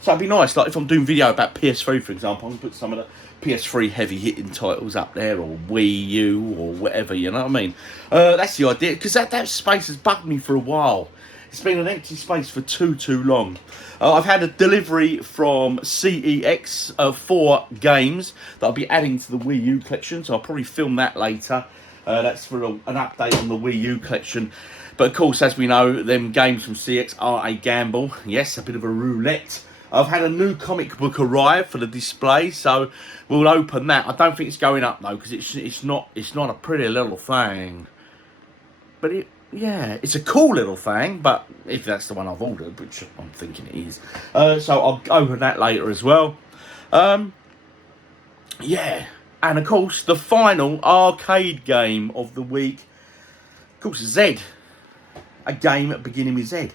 So it'd be nice, like if I'm doing video about PS3, for example, I can put some of the PS3 heavy hitting titles up there, or Wii U, or whatever, you know what I mean? That's the idea, because that space has bugged me for a while. It's been an empty space for too long. I've had a delivery from CEX of 4 games that I'll be adding to the Wii U collection, so I'll probably film that later. That's for an update on the Wii U collection. But of course, as we know, them games from CEX are a gamble. Yes, a bit of a roulette. I've had a new comic book arrive for the display, so we'll open that. I don't think it's going up though, because it's not a pretty little thing. But yeah, it's a cool little thing, but if that's the one I've ordered, which I'm thinking it is. So I'll open that later as well. Yeah, and of course, the final arcade game of the week, of course, Z. A game beginning with Z.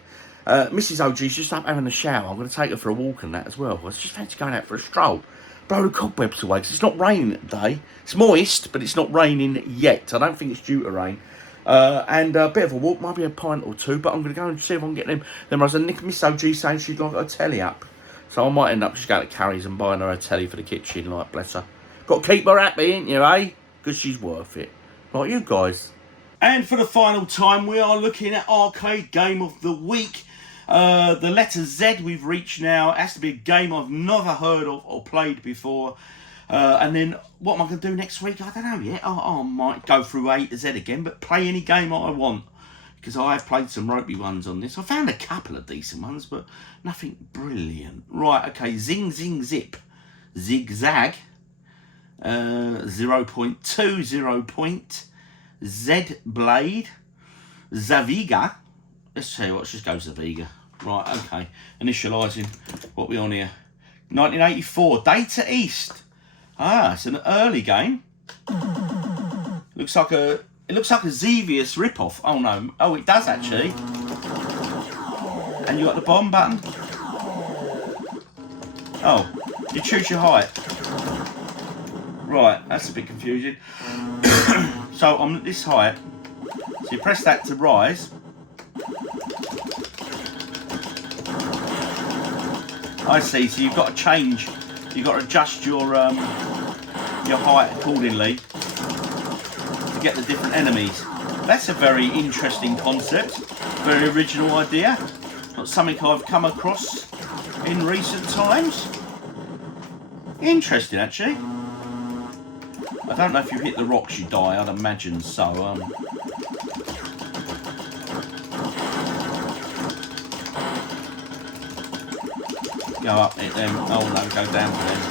Mrs. OG's just up having a shower. I'm going to take her for a walk and that as well. I was just fancy going out for a stroll. Blow the cobwebs away, because it's not raining today. It's moist, but it's not raining yet. I don't think it's due to rain. And a bit of a walk, maybe a pint or two, but I'm going to go and see if I can get them. Then I was Miss OG saying she'd like a telly up. So I might end up just going to Carrie's and buying her a telly for the kitchen, like, bless her. Got to keep her happy, ain't you, eh? Because she's worth it. Like you guys. And for the final time, we are looking at arcade game of the week. The letter Z we've reached now. It has to be a game I've never heard of or played before. And then what am I going to do next week? I don't know yet. I might go through A to Z again, but play any game I want. Because I have played some ropey ones on this. I found a couple of decent ones, but nothing brilliant. Right, okay. Zing, zing, zip. Zigzag. 0.2, 0 point. Z Blade. Zaviga. Let's tell you what, let's just go Zaviga. Right, okay. Initialising what we on here. 1984, Data East. Ah, it's an early game. Looks like a Xevious ripoff. Oh no. Oh, it does actually. And you got the bomb button. Oh, you choose your height. Right, that's a bit confusing. So I'm at this height. So you press that to rise. I see, so you've got to change, you've got to adjust your height accordingly to get the different enemies. That's a very interesting concept, very original idea. Not something I've come across in recent times. Interesting, actually. I don't know if you hit the rocks you die, I'd imagine so. Go up, hit them. Oh no, go down to them.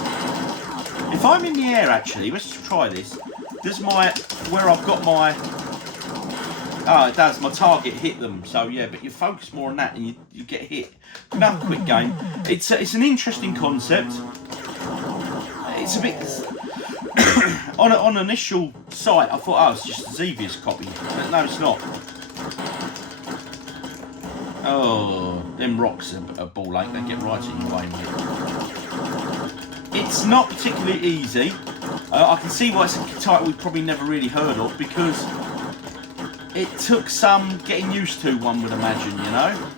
If I'm in the air, actually, let's try this. Does where I've got my... Oh, it does. My target hit them. So yeah, but you focus more on that and you get hit. Another quick game. It's an interesting concept. It's a bit... on initial sight, I thought, oh, it's just a Xevious copy. But no, it's not. Oh, them rocks are a ball ache. They get right in your way, mate. It's not particularly easy. I can see why it's a title we've probably never really heard of, because it took some getting used to, one would imagine, you know?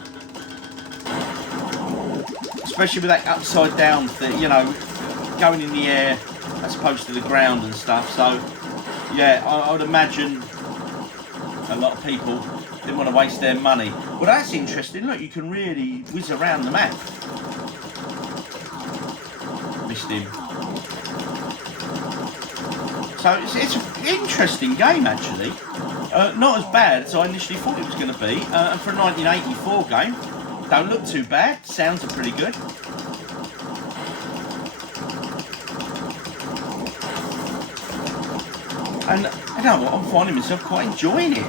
Especially with that upside down thing, you know, going in the air as opposed to the ground and stuff. So, yeah, I would imagine a lot of people didn't want to waste their money. Well, that's interesting. Look, you can really whiz around the map. Missed him. So it's an interesting game, actually. Not as bad as I initially thought it was going to be. And for a 1984 game, don't look too bad. Sounds are pretty good. And I know what, I'm finding myself quite enjoying it.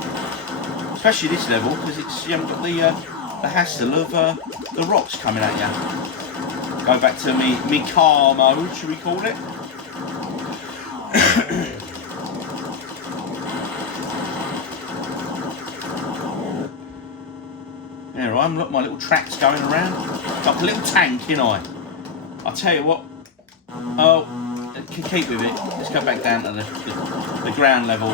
Especially this level, because you haven't got the hassle of the rocks coming at you. Go back to me car mode, should we call it? There I am, look, my little tracks going around. Like a little tank, you know. I'll tell you what. Oh, keep with it. Let's go back down to the ground level.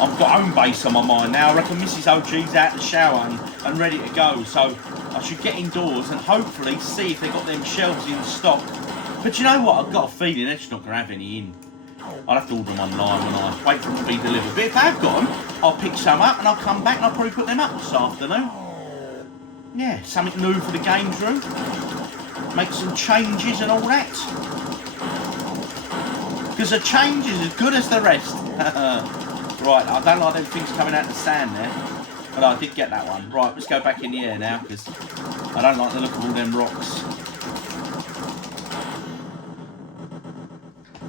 I've got home base on my mind now. I reckon Mrs. OG's out the shower and ready to go. So I should get indoors and hopefully see if they've got them shelves in stock. But you know what? I've got a feeling they're just not going to have any in. I'll have to order them online when I wait for them to be delivered. But if they've got them, I'll pick some up and I'll come back and I'll probably put them up this afternoon. Yeah, something new for the games room. Make some changes and all that. Because the change is as good as the rest. Right, I don't like them things coming out of the sand there. But I did get that one. Right, let's go back in the air now because I don't like the look of all them rocks.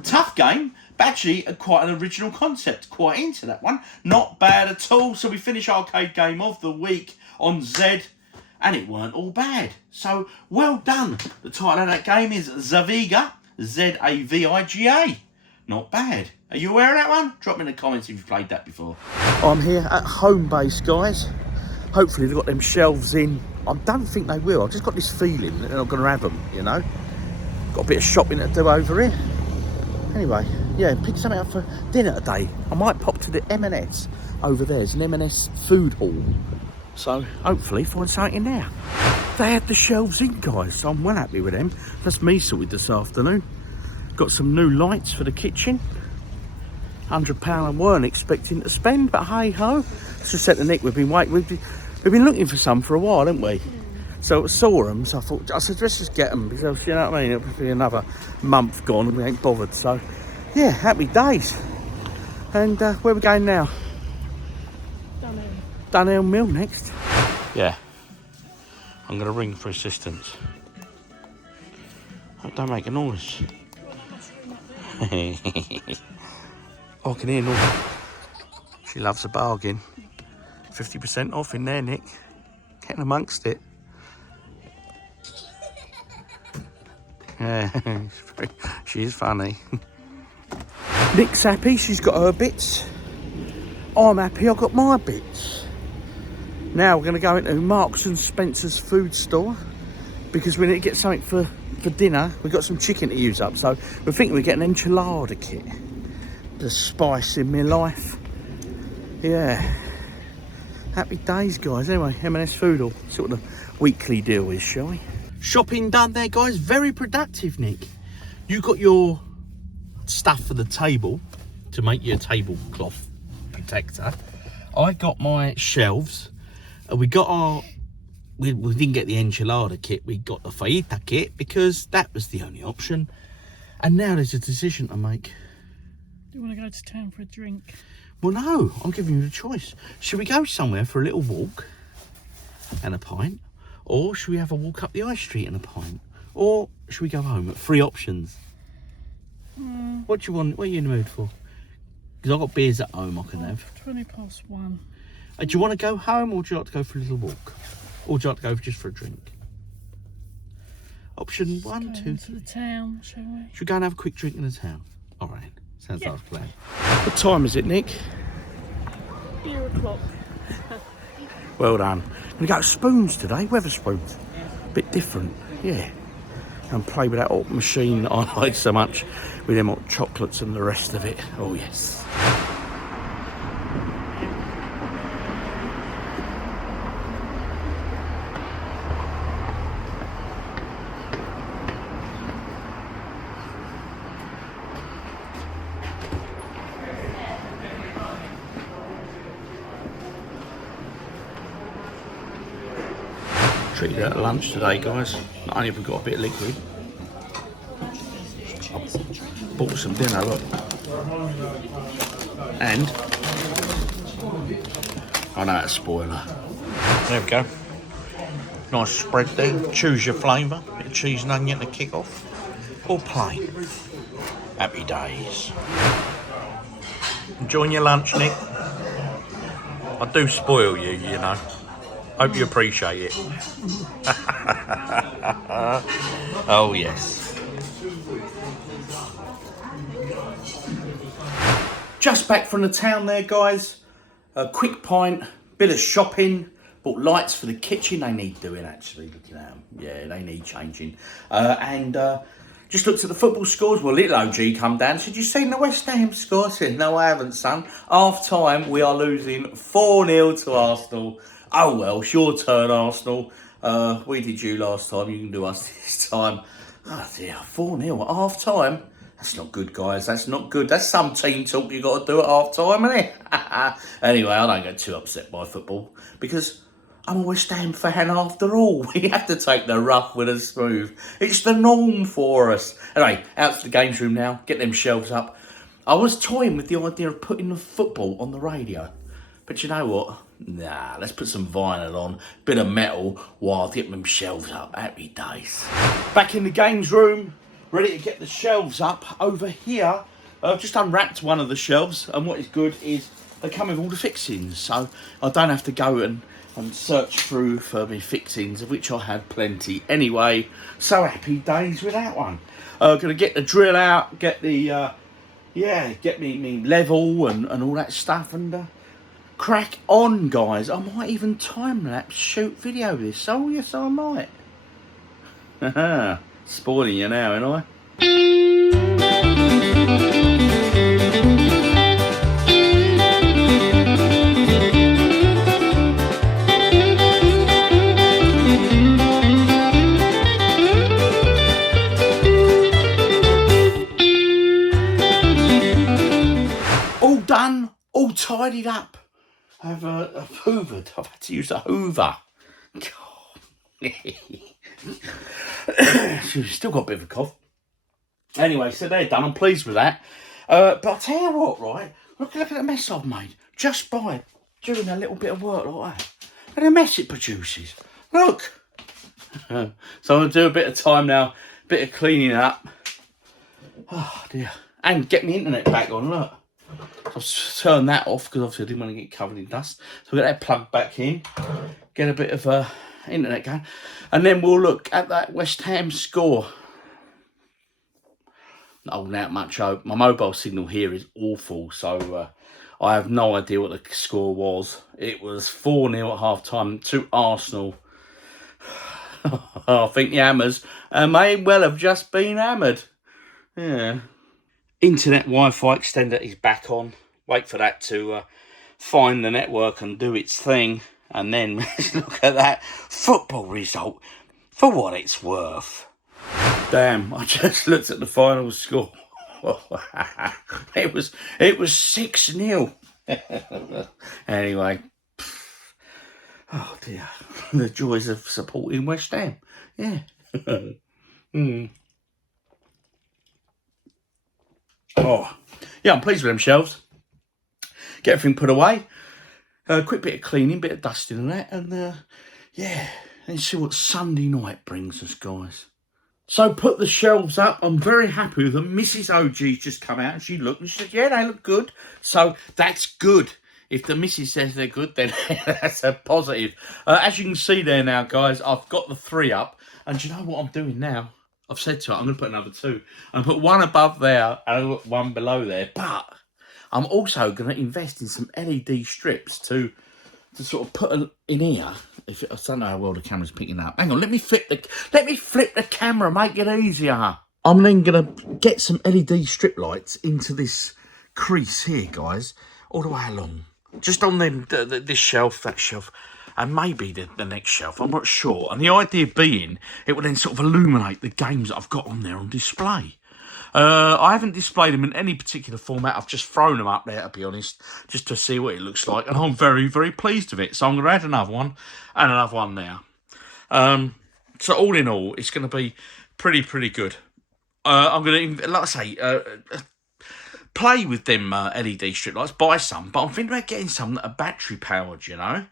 Tough game, but actually quite an original concept. Quite into that one. Not bad at all. So we finish arcade game of the week on Z. And it weren't all bad. So, well done. The title of that game is Zaviga. Z-A-V-I-G-A. Not bad. Are you aware of that one? Drop me in the comments if you've played that before. I'm here at home base, guys. Hopefully they've got them shelves in. I don't think they will. I've just got this feeling that they're not going to have them, you know. Got a bit of shopping to do over here. Anyway, yeah, pick something up for dinner today. I might pop to the M&S over there. There's an M&S food hall. So hopefully find something in there. They had the shelves in, guys, so I'm well happy with them. That's me sorted this afternoon. Got some new lights for the kitchen. £100 I weren't expecting to spend, but hey ho. Let's just set the Nick. We've been looking for some for a while, haven't we? So I saw them, so I said let's just get them because you know what I mean. It'll be another month gone and we ain't bothered. So yeah, happy days. And where are we going now? Dunhill Mill next. Yeah. I'm going to ring for assistance. Oh, don't make a noise. I can hear noise. She loves a bargain. 50% off in there, Nick. Getting amongst it. Yeah, she is funny. Nick's happy, she's got her bits. I'm happy, I've got my bits. Now we're going to go into Marks and Spencer's food store because we need to get something for dinner. We've got some chicken to use up, so we're thinking we get an enchilada kit. The spice in my life. Yeah. Happy days, guys. Anyway, M&S food hall. See what the weekly deal is, shall we? Shopping done there, guys. Very productive, Nick. You got your stuff for the table to make your tablecloth protector. I got my shelves. We got our... We didn't get the enchilada kit. We got the fajita kit because that was the only option. And now there's a decision to make. Do you want to go to town for a drink? Well, no. I'm giving you the choice. Should we go somewhere for a little walk and a pint? Or should we have a walk up the high street and a pint? Or should we go home? 3 options. What do you want? What are you in the mood for? Because I've got beers at home I can have. 1:20. Do you want to go home or would you like to go for a little walk? Or would you like to go just for a drink? Option 1, 2, 3. To the town, shall we? Should we go and have a quick drink in the town? All right. Sounds like a plan. What time is it, Nick? 4:00. Well done. I'm going to go to Spoons today, Weatherspoons. Bit different, yeah. And play with that hot machine that I like so much with them hot chocolates and the rest of it. Oh, yes. treated her at lunch today, guys. Not only have we got a bit of liquid, I bought some dinner, look. And I know how to spoil her. There we go. Nice spread there. Choose your flavour. Bit of cheese and onion to kick off. Or plain. Happy days. Enjoying your lunch, Nick? I do spoil you, you know. Hope you appreciate it. Oh, yes. Just back from the town there, guys. A quick pint, bit of shopping. Bought lights for the kitchen. They need doing, actually, looking at them. Yeah, they need changing. And just looked at the football scores. Well, little OG come down and said, you seen the West Ham score? I said, no, I haven't, son. Half time, we are losing 4-0 to Arsenal. Oh, well, it's your turn, Arsenal. We did you last time. You can do us this time. Oh, dear, 4-0 at half time. That's not good, guys. That's not good. That's some team talk you got to do at half time, isn't it? Anyway, I don't get too upset by football because I'm a West Ham fan after all. We have to take the rough with the smooth. It's the norm for us. Anyway, out to the games room now. Get them shelves up. I was toying with the idea of putting the football on the radio. But you know what? Nah, let's put some vinyl on, bit of metal, while I get them shelves up. Happy days. Back in the games room, ready to get the shelves up. Over here, I've just unwrapped one of the shelves, and what is good is they come with all the fixings, so I don't have to go and search through for my fixings, of which I have plenty anyway. So happy days with that one. Gonna get the drill out, get the get me level and all that stuff, and crack on, guys. I might even time-lapse shoot video this. Oh, yes, I might. Haha, spoiling you now, ain't I? All done, all tidied up. I've hoovered. I've had to use a hoover. Still got a bit of a cough. Anyway, so they're done. I'm pleased with that. But I'll tell you what, right? Look at the mess I've made just by doing a little bit of work like that. And the mess it produces. Look. So I'm going to do a bit of time now. A bit of cleaning up. Oh, dear. And get my internet back on, look. I've turned that off because obviously I didn't want to get covered in dust. So we'll get that plugged back in, get a bit of internet going, and then we'll look at that West Ham score. Not holding out much hope. My mobile signal here is awful, so I have no idea what the score was. It was 4-0 at half time to Arsenal. I think the Hammers may well have just been hammered. Yeah. Internet Wi-Fi extender is back on. Wait for that to find the network and do its thing. And then let's look at that football result for what it's worth. Damn, I just looked at the final score. It was 6-0. Anyway. Oh dear. The joys of supporting West Ham. Yeah. Oh, yeah, I'm pleased with them shelves. Get everything put away. Quick bit of cleaning, bit of dusting and that. And, yeah, let's see what Sunday night brings us, guys. So, put the shelves up. I'm very happy with them. Mrs. OG's just come out and she looked and she said, yeah, they look good. So, that's good. If the missus says they're good, then that's a positive. As you can see there now, guys, I've got the 3 up. And do you know what I'm doing now? I've said to her, I'm going to put another 2. I'm going to put 1 above there and 1 below there. But I'm also going to invest in some LED strips to sort of put in here. I don't know how well the camera's picking up. Hang on, let me flip the camera, make it easier. I'm then going to get some LED strip lights into this crease here, guys, all the way along. Just on this shelf, that shelf. And maybe the next shelf, I'm not sure. And the idea being, it will then sort of illuminate the games that I've got on there on display. I haven't displayed them in any particular format. I've just thrown them up there, to be honest, just to see what it looks like. And I'm very, very pleased with it. So I'm going to add another one and another one there. So all in all, it's going to be pretty good. I'm going to, like I say, play with them LED strip lights, buy some, but I'm thinking about getting some that are battery powered, you know.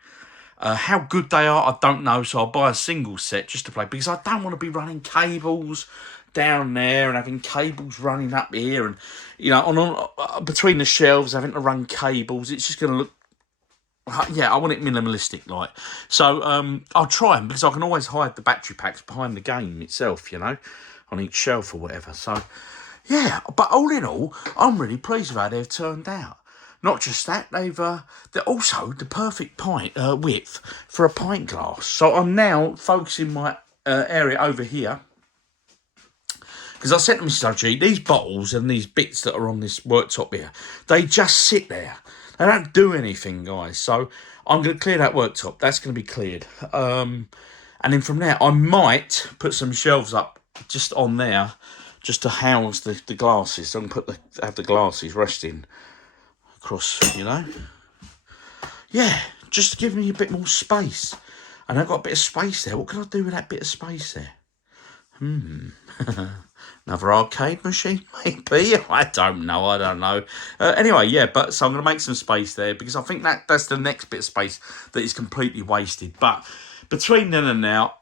How good they are, I don't know, so I'll buy a single set just to play, because I don't want to be running cables down there and having cables running up here, and, you know, on between the shelves, having to run cables. It's just going to look, yeah, I want it minimalistic, like. So I'll try them, because I can always hide the battery packs behind the game itself, you know, on each shelf or whatever. So, yeah, but all in all, I'm really pleased with how they've turned out. Not just that, they're also the perfect width for a pint glass. So I'm now focusing my area over here, because I said to Mr. OG, these bottles and these bits that are on this worktop here, they just sit there. They don't do anything, guys. So I'm going to clear that worktop. That's going to be cleared. And then from there, I might put some shelves up just on there, just to house the glasses. So I'm going to have the glasses resting across, you know. Yeah, just to give me a bit more space. And I've got a bit of space there. What can I do with that bit of space there? Another arcade machine, maybe? I don't know. Anyway, yeah, but so I'm going to make some space there, because I think that's the next bit of space that is completely wasted. But between then and now,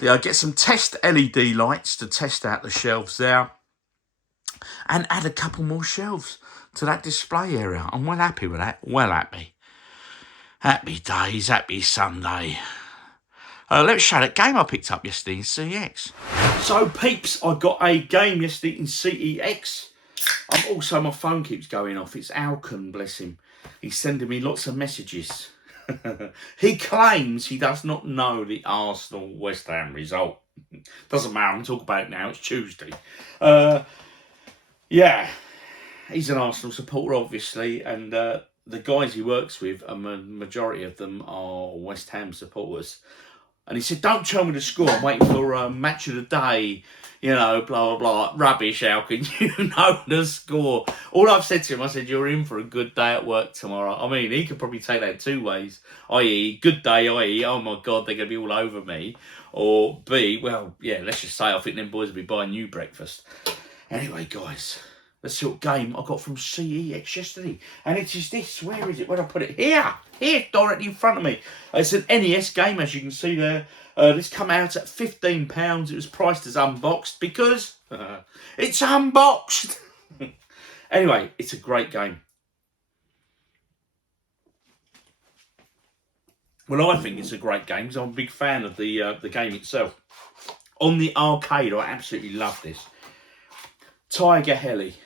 yeah, I get some test LED lights to test out the shelves there, and add a couple more shelves to that display area. I'm well happy with that. Well happy. Happy days, happy Sunday. Let's show that game I picked up yesterday in CEX. So, peeps, I got a game yesterday in CEX. Also, my phone keeps going off. It's Alcon, bless him. He's sending me lots of messages. He claims he does not know the Arsenal-West Ham result. Doesn't matter, I'm going to talk about it now. It's Tuesday. Yeah, he's an Arsenal supporter, obviously, and the guys he works with, a majority of them are West Ham supporters. And he said, don't tell me the score, I'm waiting for a match of the day, you know, blah, blah, blah. Rubbish, how can you know the score? All I've said to him, I said, you're in for a good day at work tomorrow. I mean, he could probably take that two ways, i.e., good day, i.e., oh my God, they're going to be all over me. Or B, well, yeah, let's just say I think them boys will be buying you breakfast. Anyway, guys, let's see what game I got from CEX yesterday. And it is this. Where is it? Where did I put it? Here, directly in front of me. It's an NES game, as you can see there. This come out at £15. It was priced as unboxed because it's unboxed. Anyway, it's a great game. Well, I think it's a great game because I'm a big fan of the game itself. On the arcade, I absolutely love this. Tiger Heli.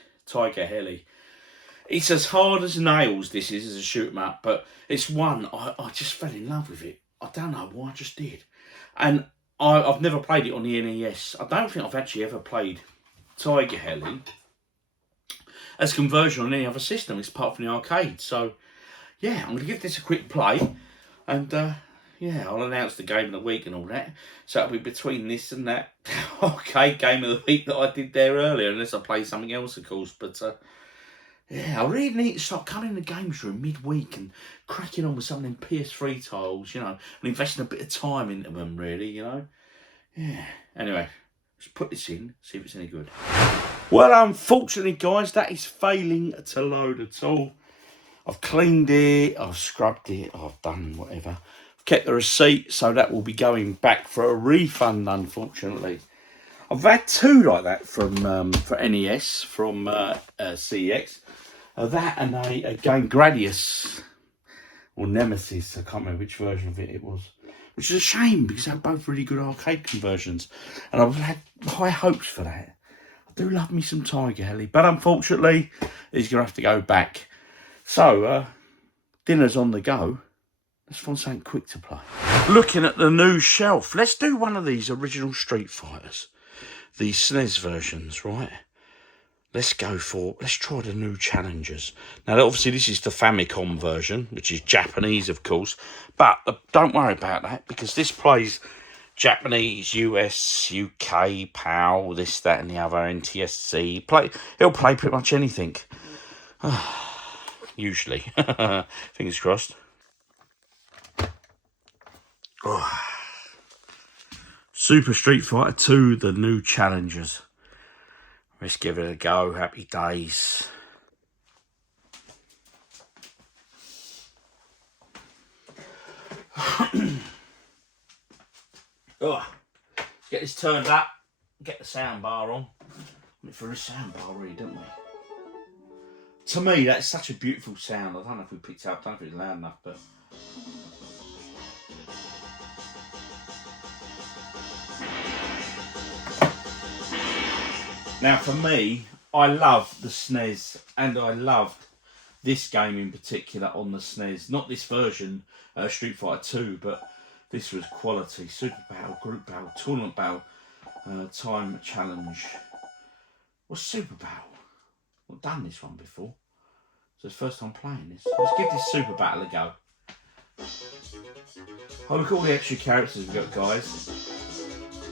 It's as hard as nails, this is, as a shoot 'em up, but it's one, I just fell in love with it. I don't know why, I just did. And I've never played it on the NES. I don't think I've actually ever played Tiger Heli as conversion on any other system. It's part from the arcade. So, yeah, I'm going to give this a quick play. And, yeah, I'll announce the game of the week and all that. So it'll be between this and that arcade game of the week that I did there earlier, unless I play something else, of course. But, yeah, I really need to start coming in the games room midweek and cracking on with some of them PS3 titles, you know, and investing a bit of time into them, really, you know. Yeah. Anyway, let's put this in, see if it's any good. Well, unfortunately, guys, that is failing to load at all. I've cleaned it, I've scrubbed it, I've done whatever. I've kept the receipt, so that will be going back for a refund, unfortunately. I've had two like that from for NES, from CEX. That and a game Gladiators, or Nemesis, I can't remember which version of it was. Which is a shame, because they're both really good arcade conversions. And I've had high hopes for that. I do love me some Tiger Heli, but unfortunately, he's going to have to go back. So, dinner's on the go. Let's find something quick to play. Looking at the new shelf, let's do one of these original Street Fighters. The SNES versions, right? Let's try the new Challengers. Now, obviously, this is the Famicom version, which is Japanese, of course. But don't worry about that, because this plays Japanese, US, UK, PAL, this, that, and the other, NTSC. He'll play pretty much anything. Usually. Fingers crossed. Oh. Super Street Fighter 2, the new challengers. Let's give it a go. Happy days. Oh, let's get this turned up. Get the sound bar on. Went for a sound bar, really, didn't we? To me, that's such a beautiful sound. I don't know if we picked it up. I don't know if it's loud enough, but. Now, for me, I love the SNES, and I loved this game in particular on the SNES. Not this version, Street Fighter 2, but this was quality. Super Battle, Group Battle, Tournament Battle, Time Challenge. What's Super Battle? I've done this one before. So it's the first time playing this. Let's give this Super Battle a go. Oh, look at all the extra characters we've got, guys.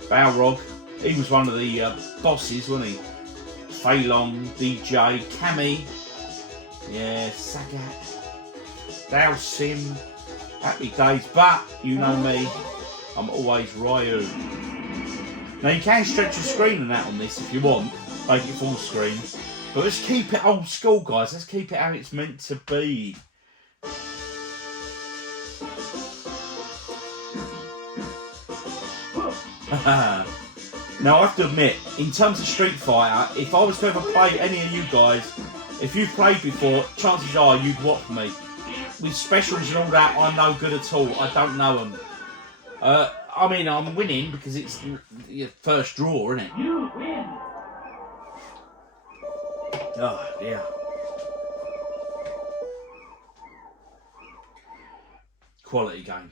Balrog. He was one of the bosses, wasn't he? Fei Long, DJ, Cammy, yeah, Sagat, Dao Sim, happy days, but you know me, I'm always Ryu. Now you can stretch the screen and that on this if you want, make it full screen, but let's keep it old school, guys, let's keep it how it's meant to be. Now I have to admit, in terms of Street Fighter, if I was to ever play any of you guys, if you've played before, chances are you'd watch me. With specials and all that, I'm no good at all. I don't know them. I mean, I'm winning because it's your first draw, isn't it? You win. Oh, dear. Quality game.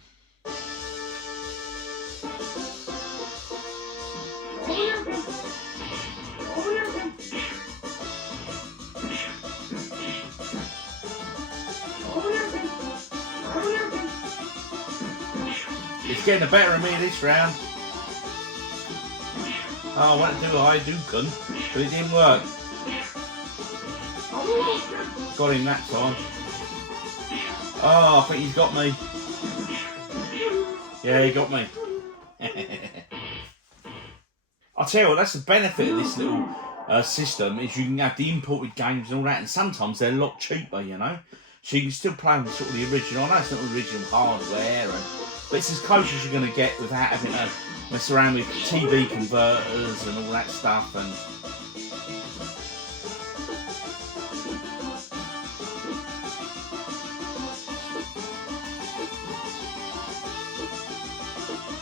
It's getting the better of me this round. Oh, I want to do a Hadouken, but it didn't work. Got him that time. Oh, I think he's got me. Yeah, he got me. I'll tell you what, that's the benefit of this little system, is you can have the imported games and all that, and sometimes they're a lot cheaper, you know? So you can still play on sort of the original. I know it's not the original hardware, but it's as close as you're going to get without having to mess around with TV converters and all that stuff. And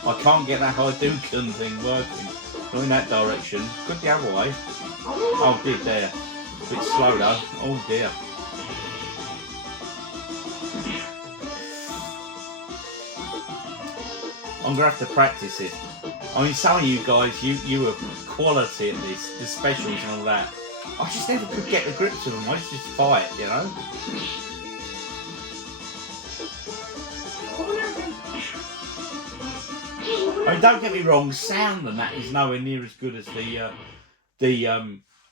I can't get that Hadouken thing working. Not in that direction. Good the other way. Oh, did there. A bit slow though. Oh dear. I'm gonna have to practice it. I mean, some of you guys, you were quality at this, the specials and all that. I just never could get the grips of them. I used to just fight, you know. I mean, don't get me wrong, sound and that is nowhere near as good as the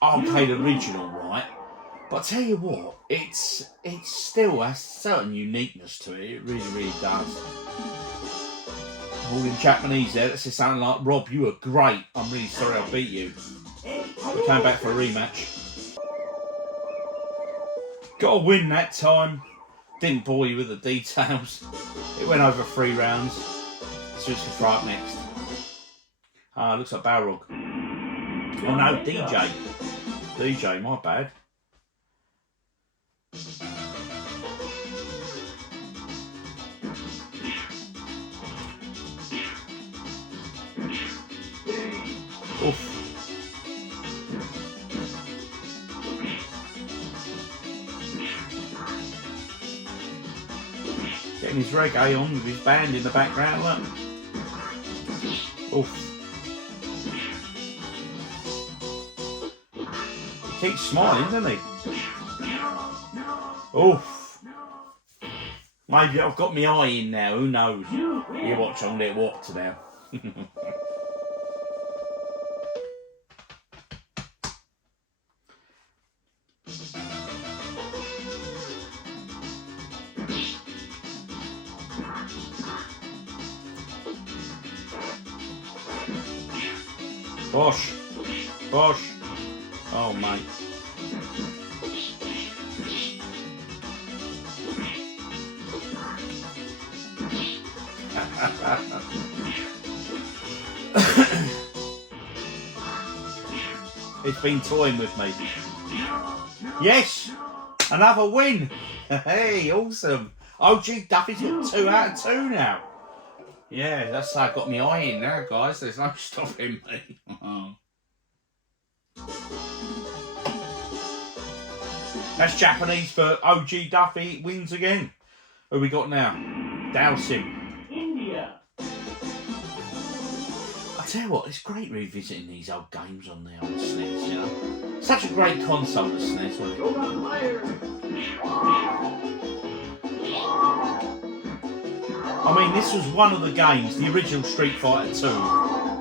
arcade original, right? But I tell you what, it's still has certain uniqueness to it. It really, really does. All in Japanese there, that says something like, "Rob, you were great. I'm really sorry I beat you. We came back for a rematch." Got a win that time. Didn't bore you with the details. It went over 3 rounds. So it's for up next. Ah, looks like Balrog. Oh no, DJ. DJ, my bad. Oof. Getting his reggae on with his band in the background, look. Oof. He keeps smiling, doesn't he? Oof. Maybe I've got my eye in now, who knows? You watch on there, what now? Bosh. Bosh. Oh, mate. It's been toying with me. Yes! Another win! Hey, awesome. OGDuffy's got 2 out of 2 now. Yeah, that's how I got my eye in now, guys. There's no stopping me. That's Japanese for OGDuffy wins again. Who we got now? Dowsim. India. I tell you what, it's great revisiting these old games on the old SNES, you know. Such a great console, the SNES, wasn't it? I mean, this was one of the games, the original Street Fighter 2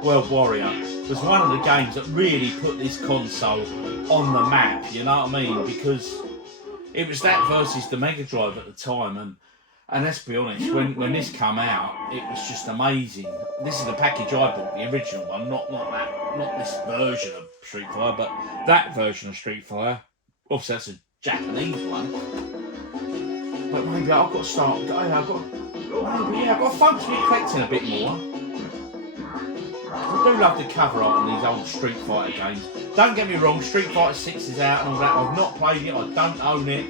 World Warrior, was one of the games that really put this console on the map, you know what I mean? Because it was that versus the Mega Drive at the time, and let's be honest, when this came out, it was just amazing. This is the package I bought, the original one, not this version of Street Fighter, but that version of Street Fighter. Obviously, that's a Japanese one. But maybe I've got to start. I've got to focus me collecting a bit more. I do love the cover art on these old Street Fighter games. Don't get me wrong, Street Fighter 6 is out and all that. I've not played it. I don't own it.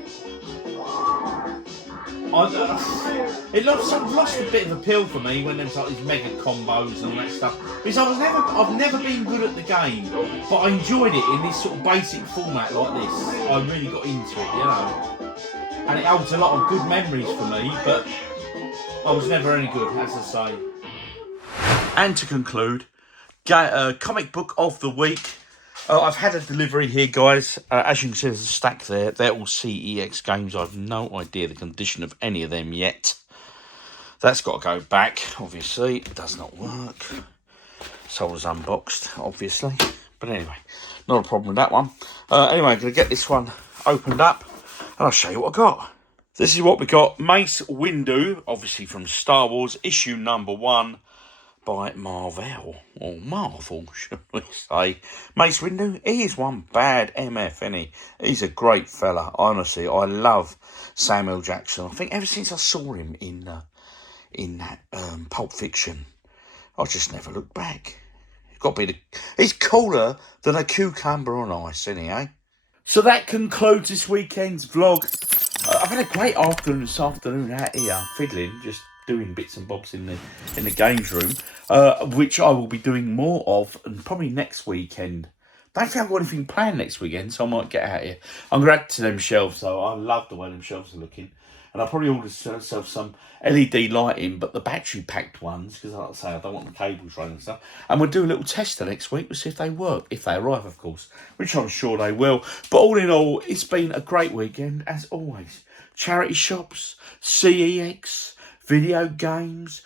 It lost a bit of appeal for me when there was like these mega combos and all that stuff. Because I've never been good at the game, but I enjoyed it in this sort of basic format like this. I really got into it, you know. And it holds a lot of good memories for me, but I was never any good, as I say. And to conclude, comic book of the week. I've had a delivery here, guys. As you can see, there's a stack there. They're all CEX games. I've no idea the condition of any of them yet. That's got to go back, obviously. It does not work. Solder's unboxed, obviously. But anyway, not a problem with that one. Anyway, I'm going to get this one opened up, and I'll show you what I got. This is what we got. Mace Windu, obviously from Star Wars, issue #1. By Marvel, or Marvel, should we say. Mace Windu, he is one bad MF, isn't he? He's a great fella, honestly. I love Samuel Jackson. I think ever since I saw him in that Pulp Fiction, I just never looked back. He's cooler than a cucumber on ice, isn't he, eh? So that concludes this weekend's vlog. I've had a great afternoon this afternoon out here, fiddling, just doing bits and bobs in the games room, which I will be doing more of, and probably next weekend. Don't think I've got anything planned next weekend, so I might get out here. I'm going to add to them shelves, though. I love the way them shelves are looking. And I'll probably order myself some LED lighting, but the battery-packed ones, because like I say, I don't want the cables running and stuff. And we'll do a little tester next week. We'll see if they work, if they arrive, of course, which I'm sure they will. But all in all, it's been a great weekend, as always. Charity shops, CEX, video games,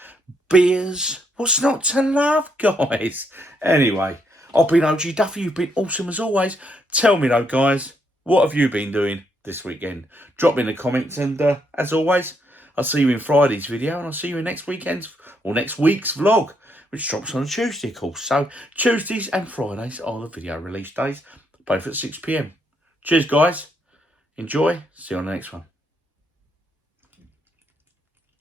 beers. What's not to love, guys? Anyway, I've been OGDuffy. You've been awesome as always. Tell me though, guys, what have you been doing this weekend? Drop me in the comments, and as always, I'll see you in Friday's video, and I'll see you in next week's vlog, which drops on a Tuesday, of course. So Tuesdays and Fridays are the video release days, both at 6 PM. Cheers, guys. Enjoy. See you on the next one.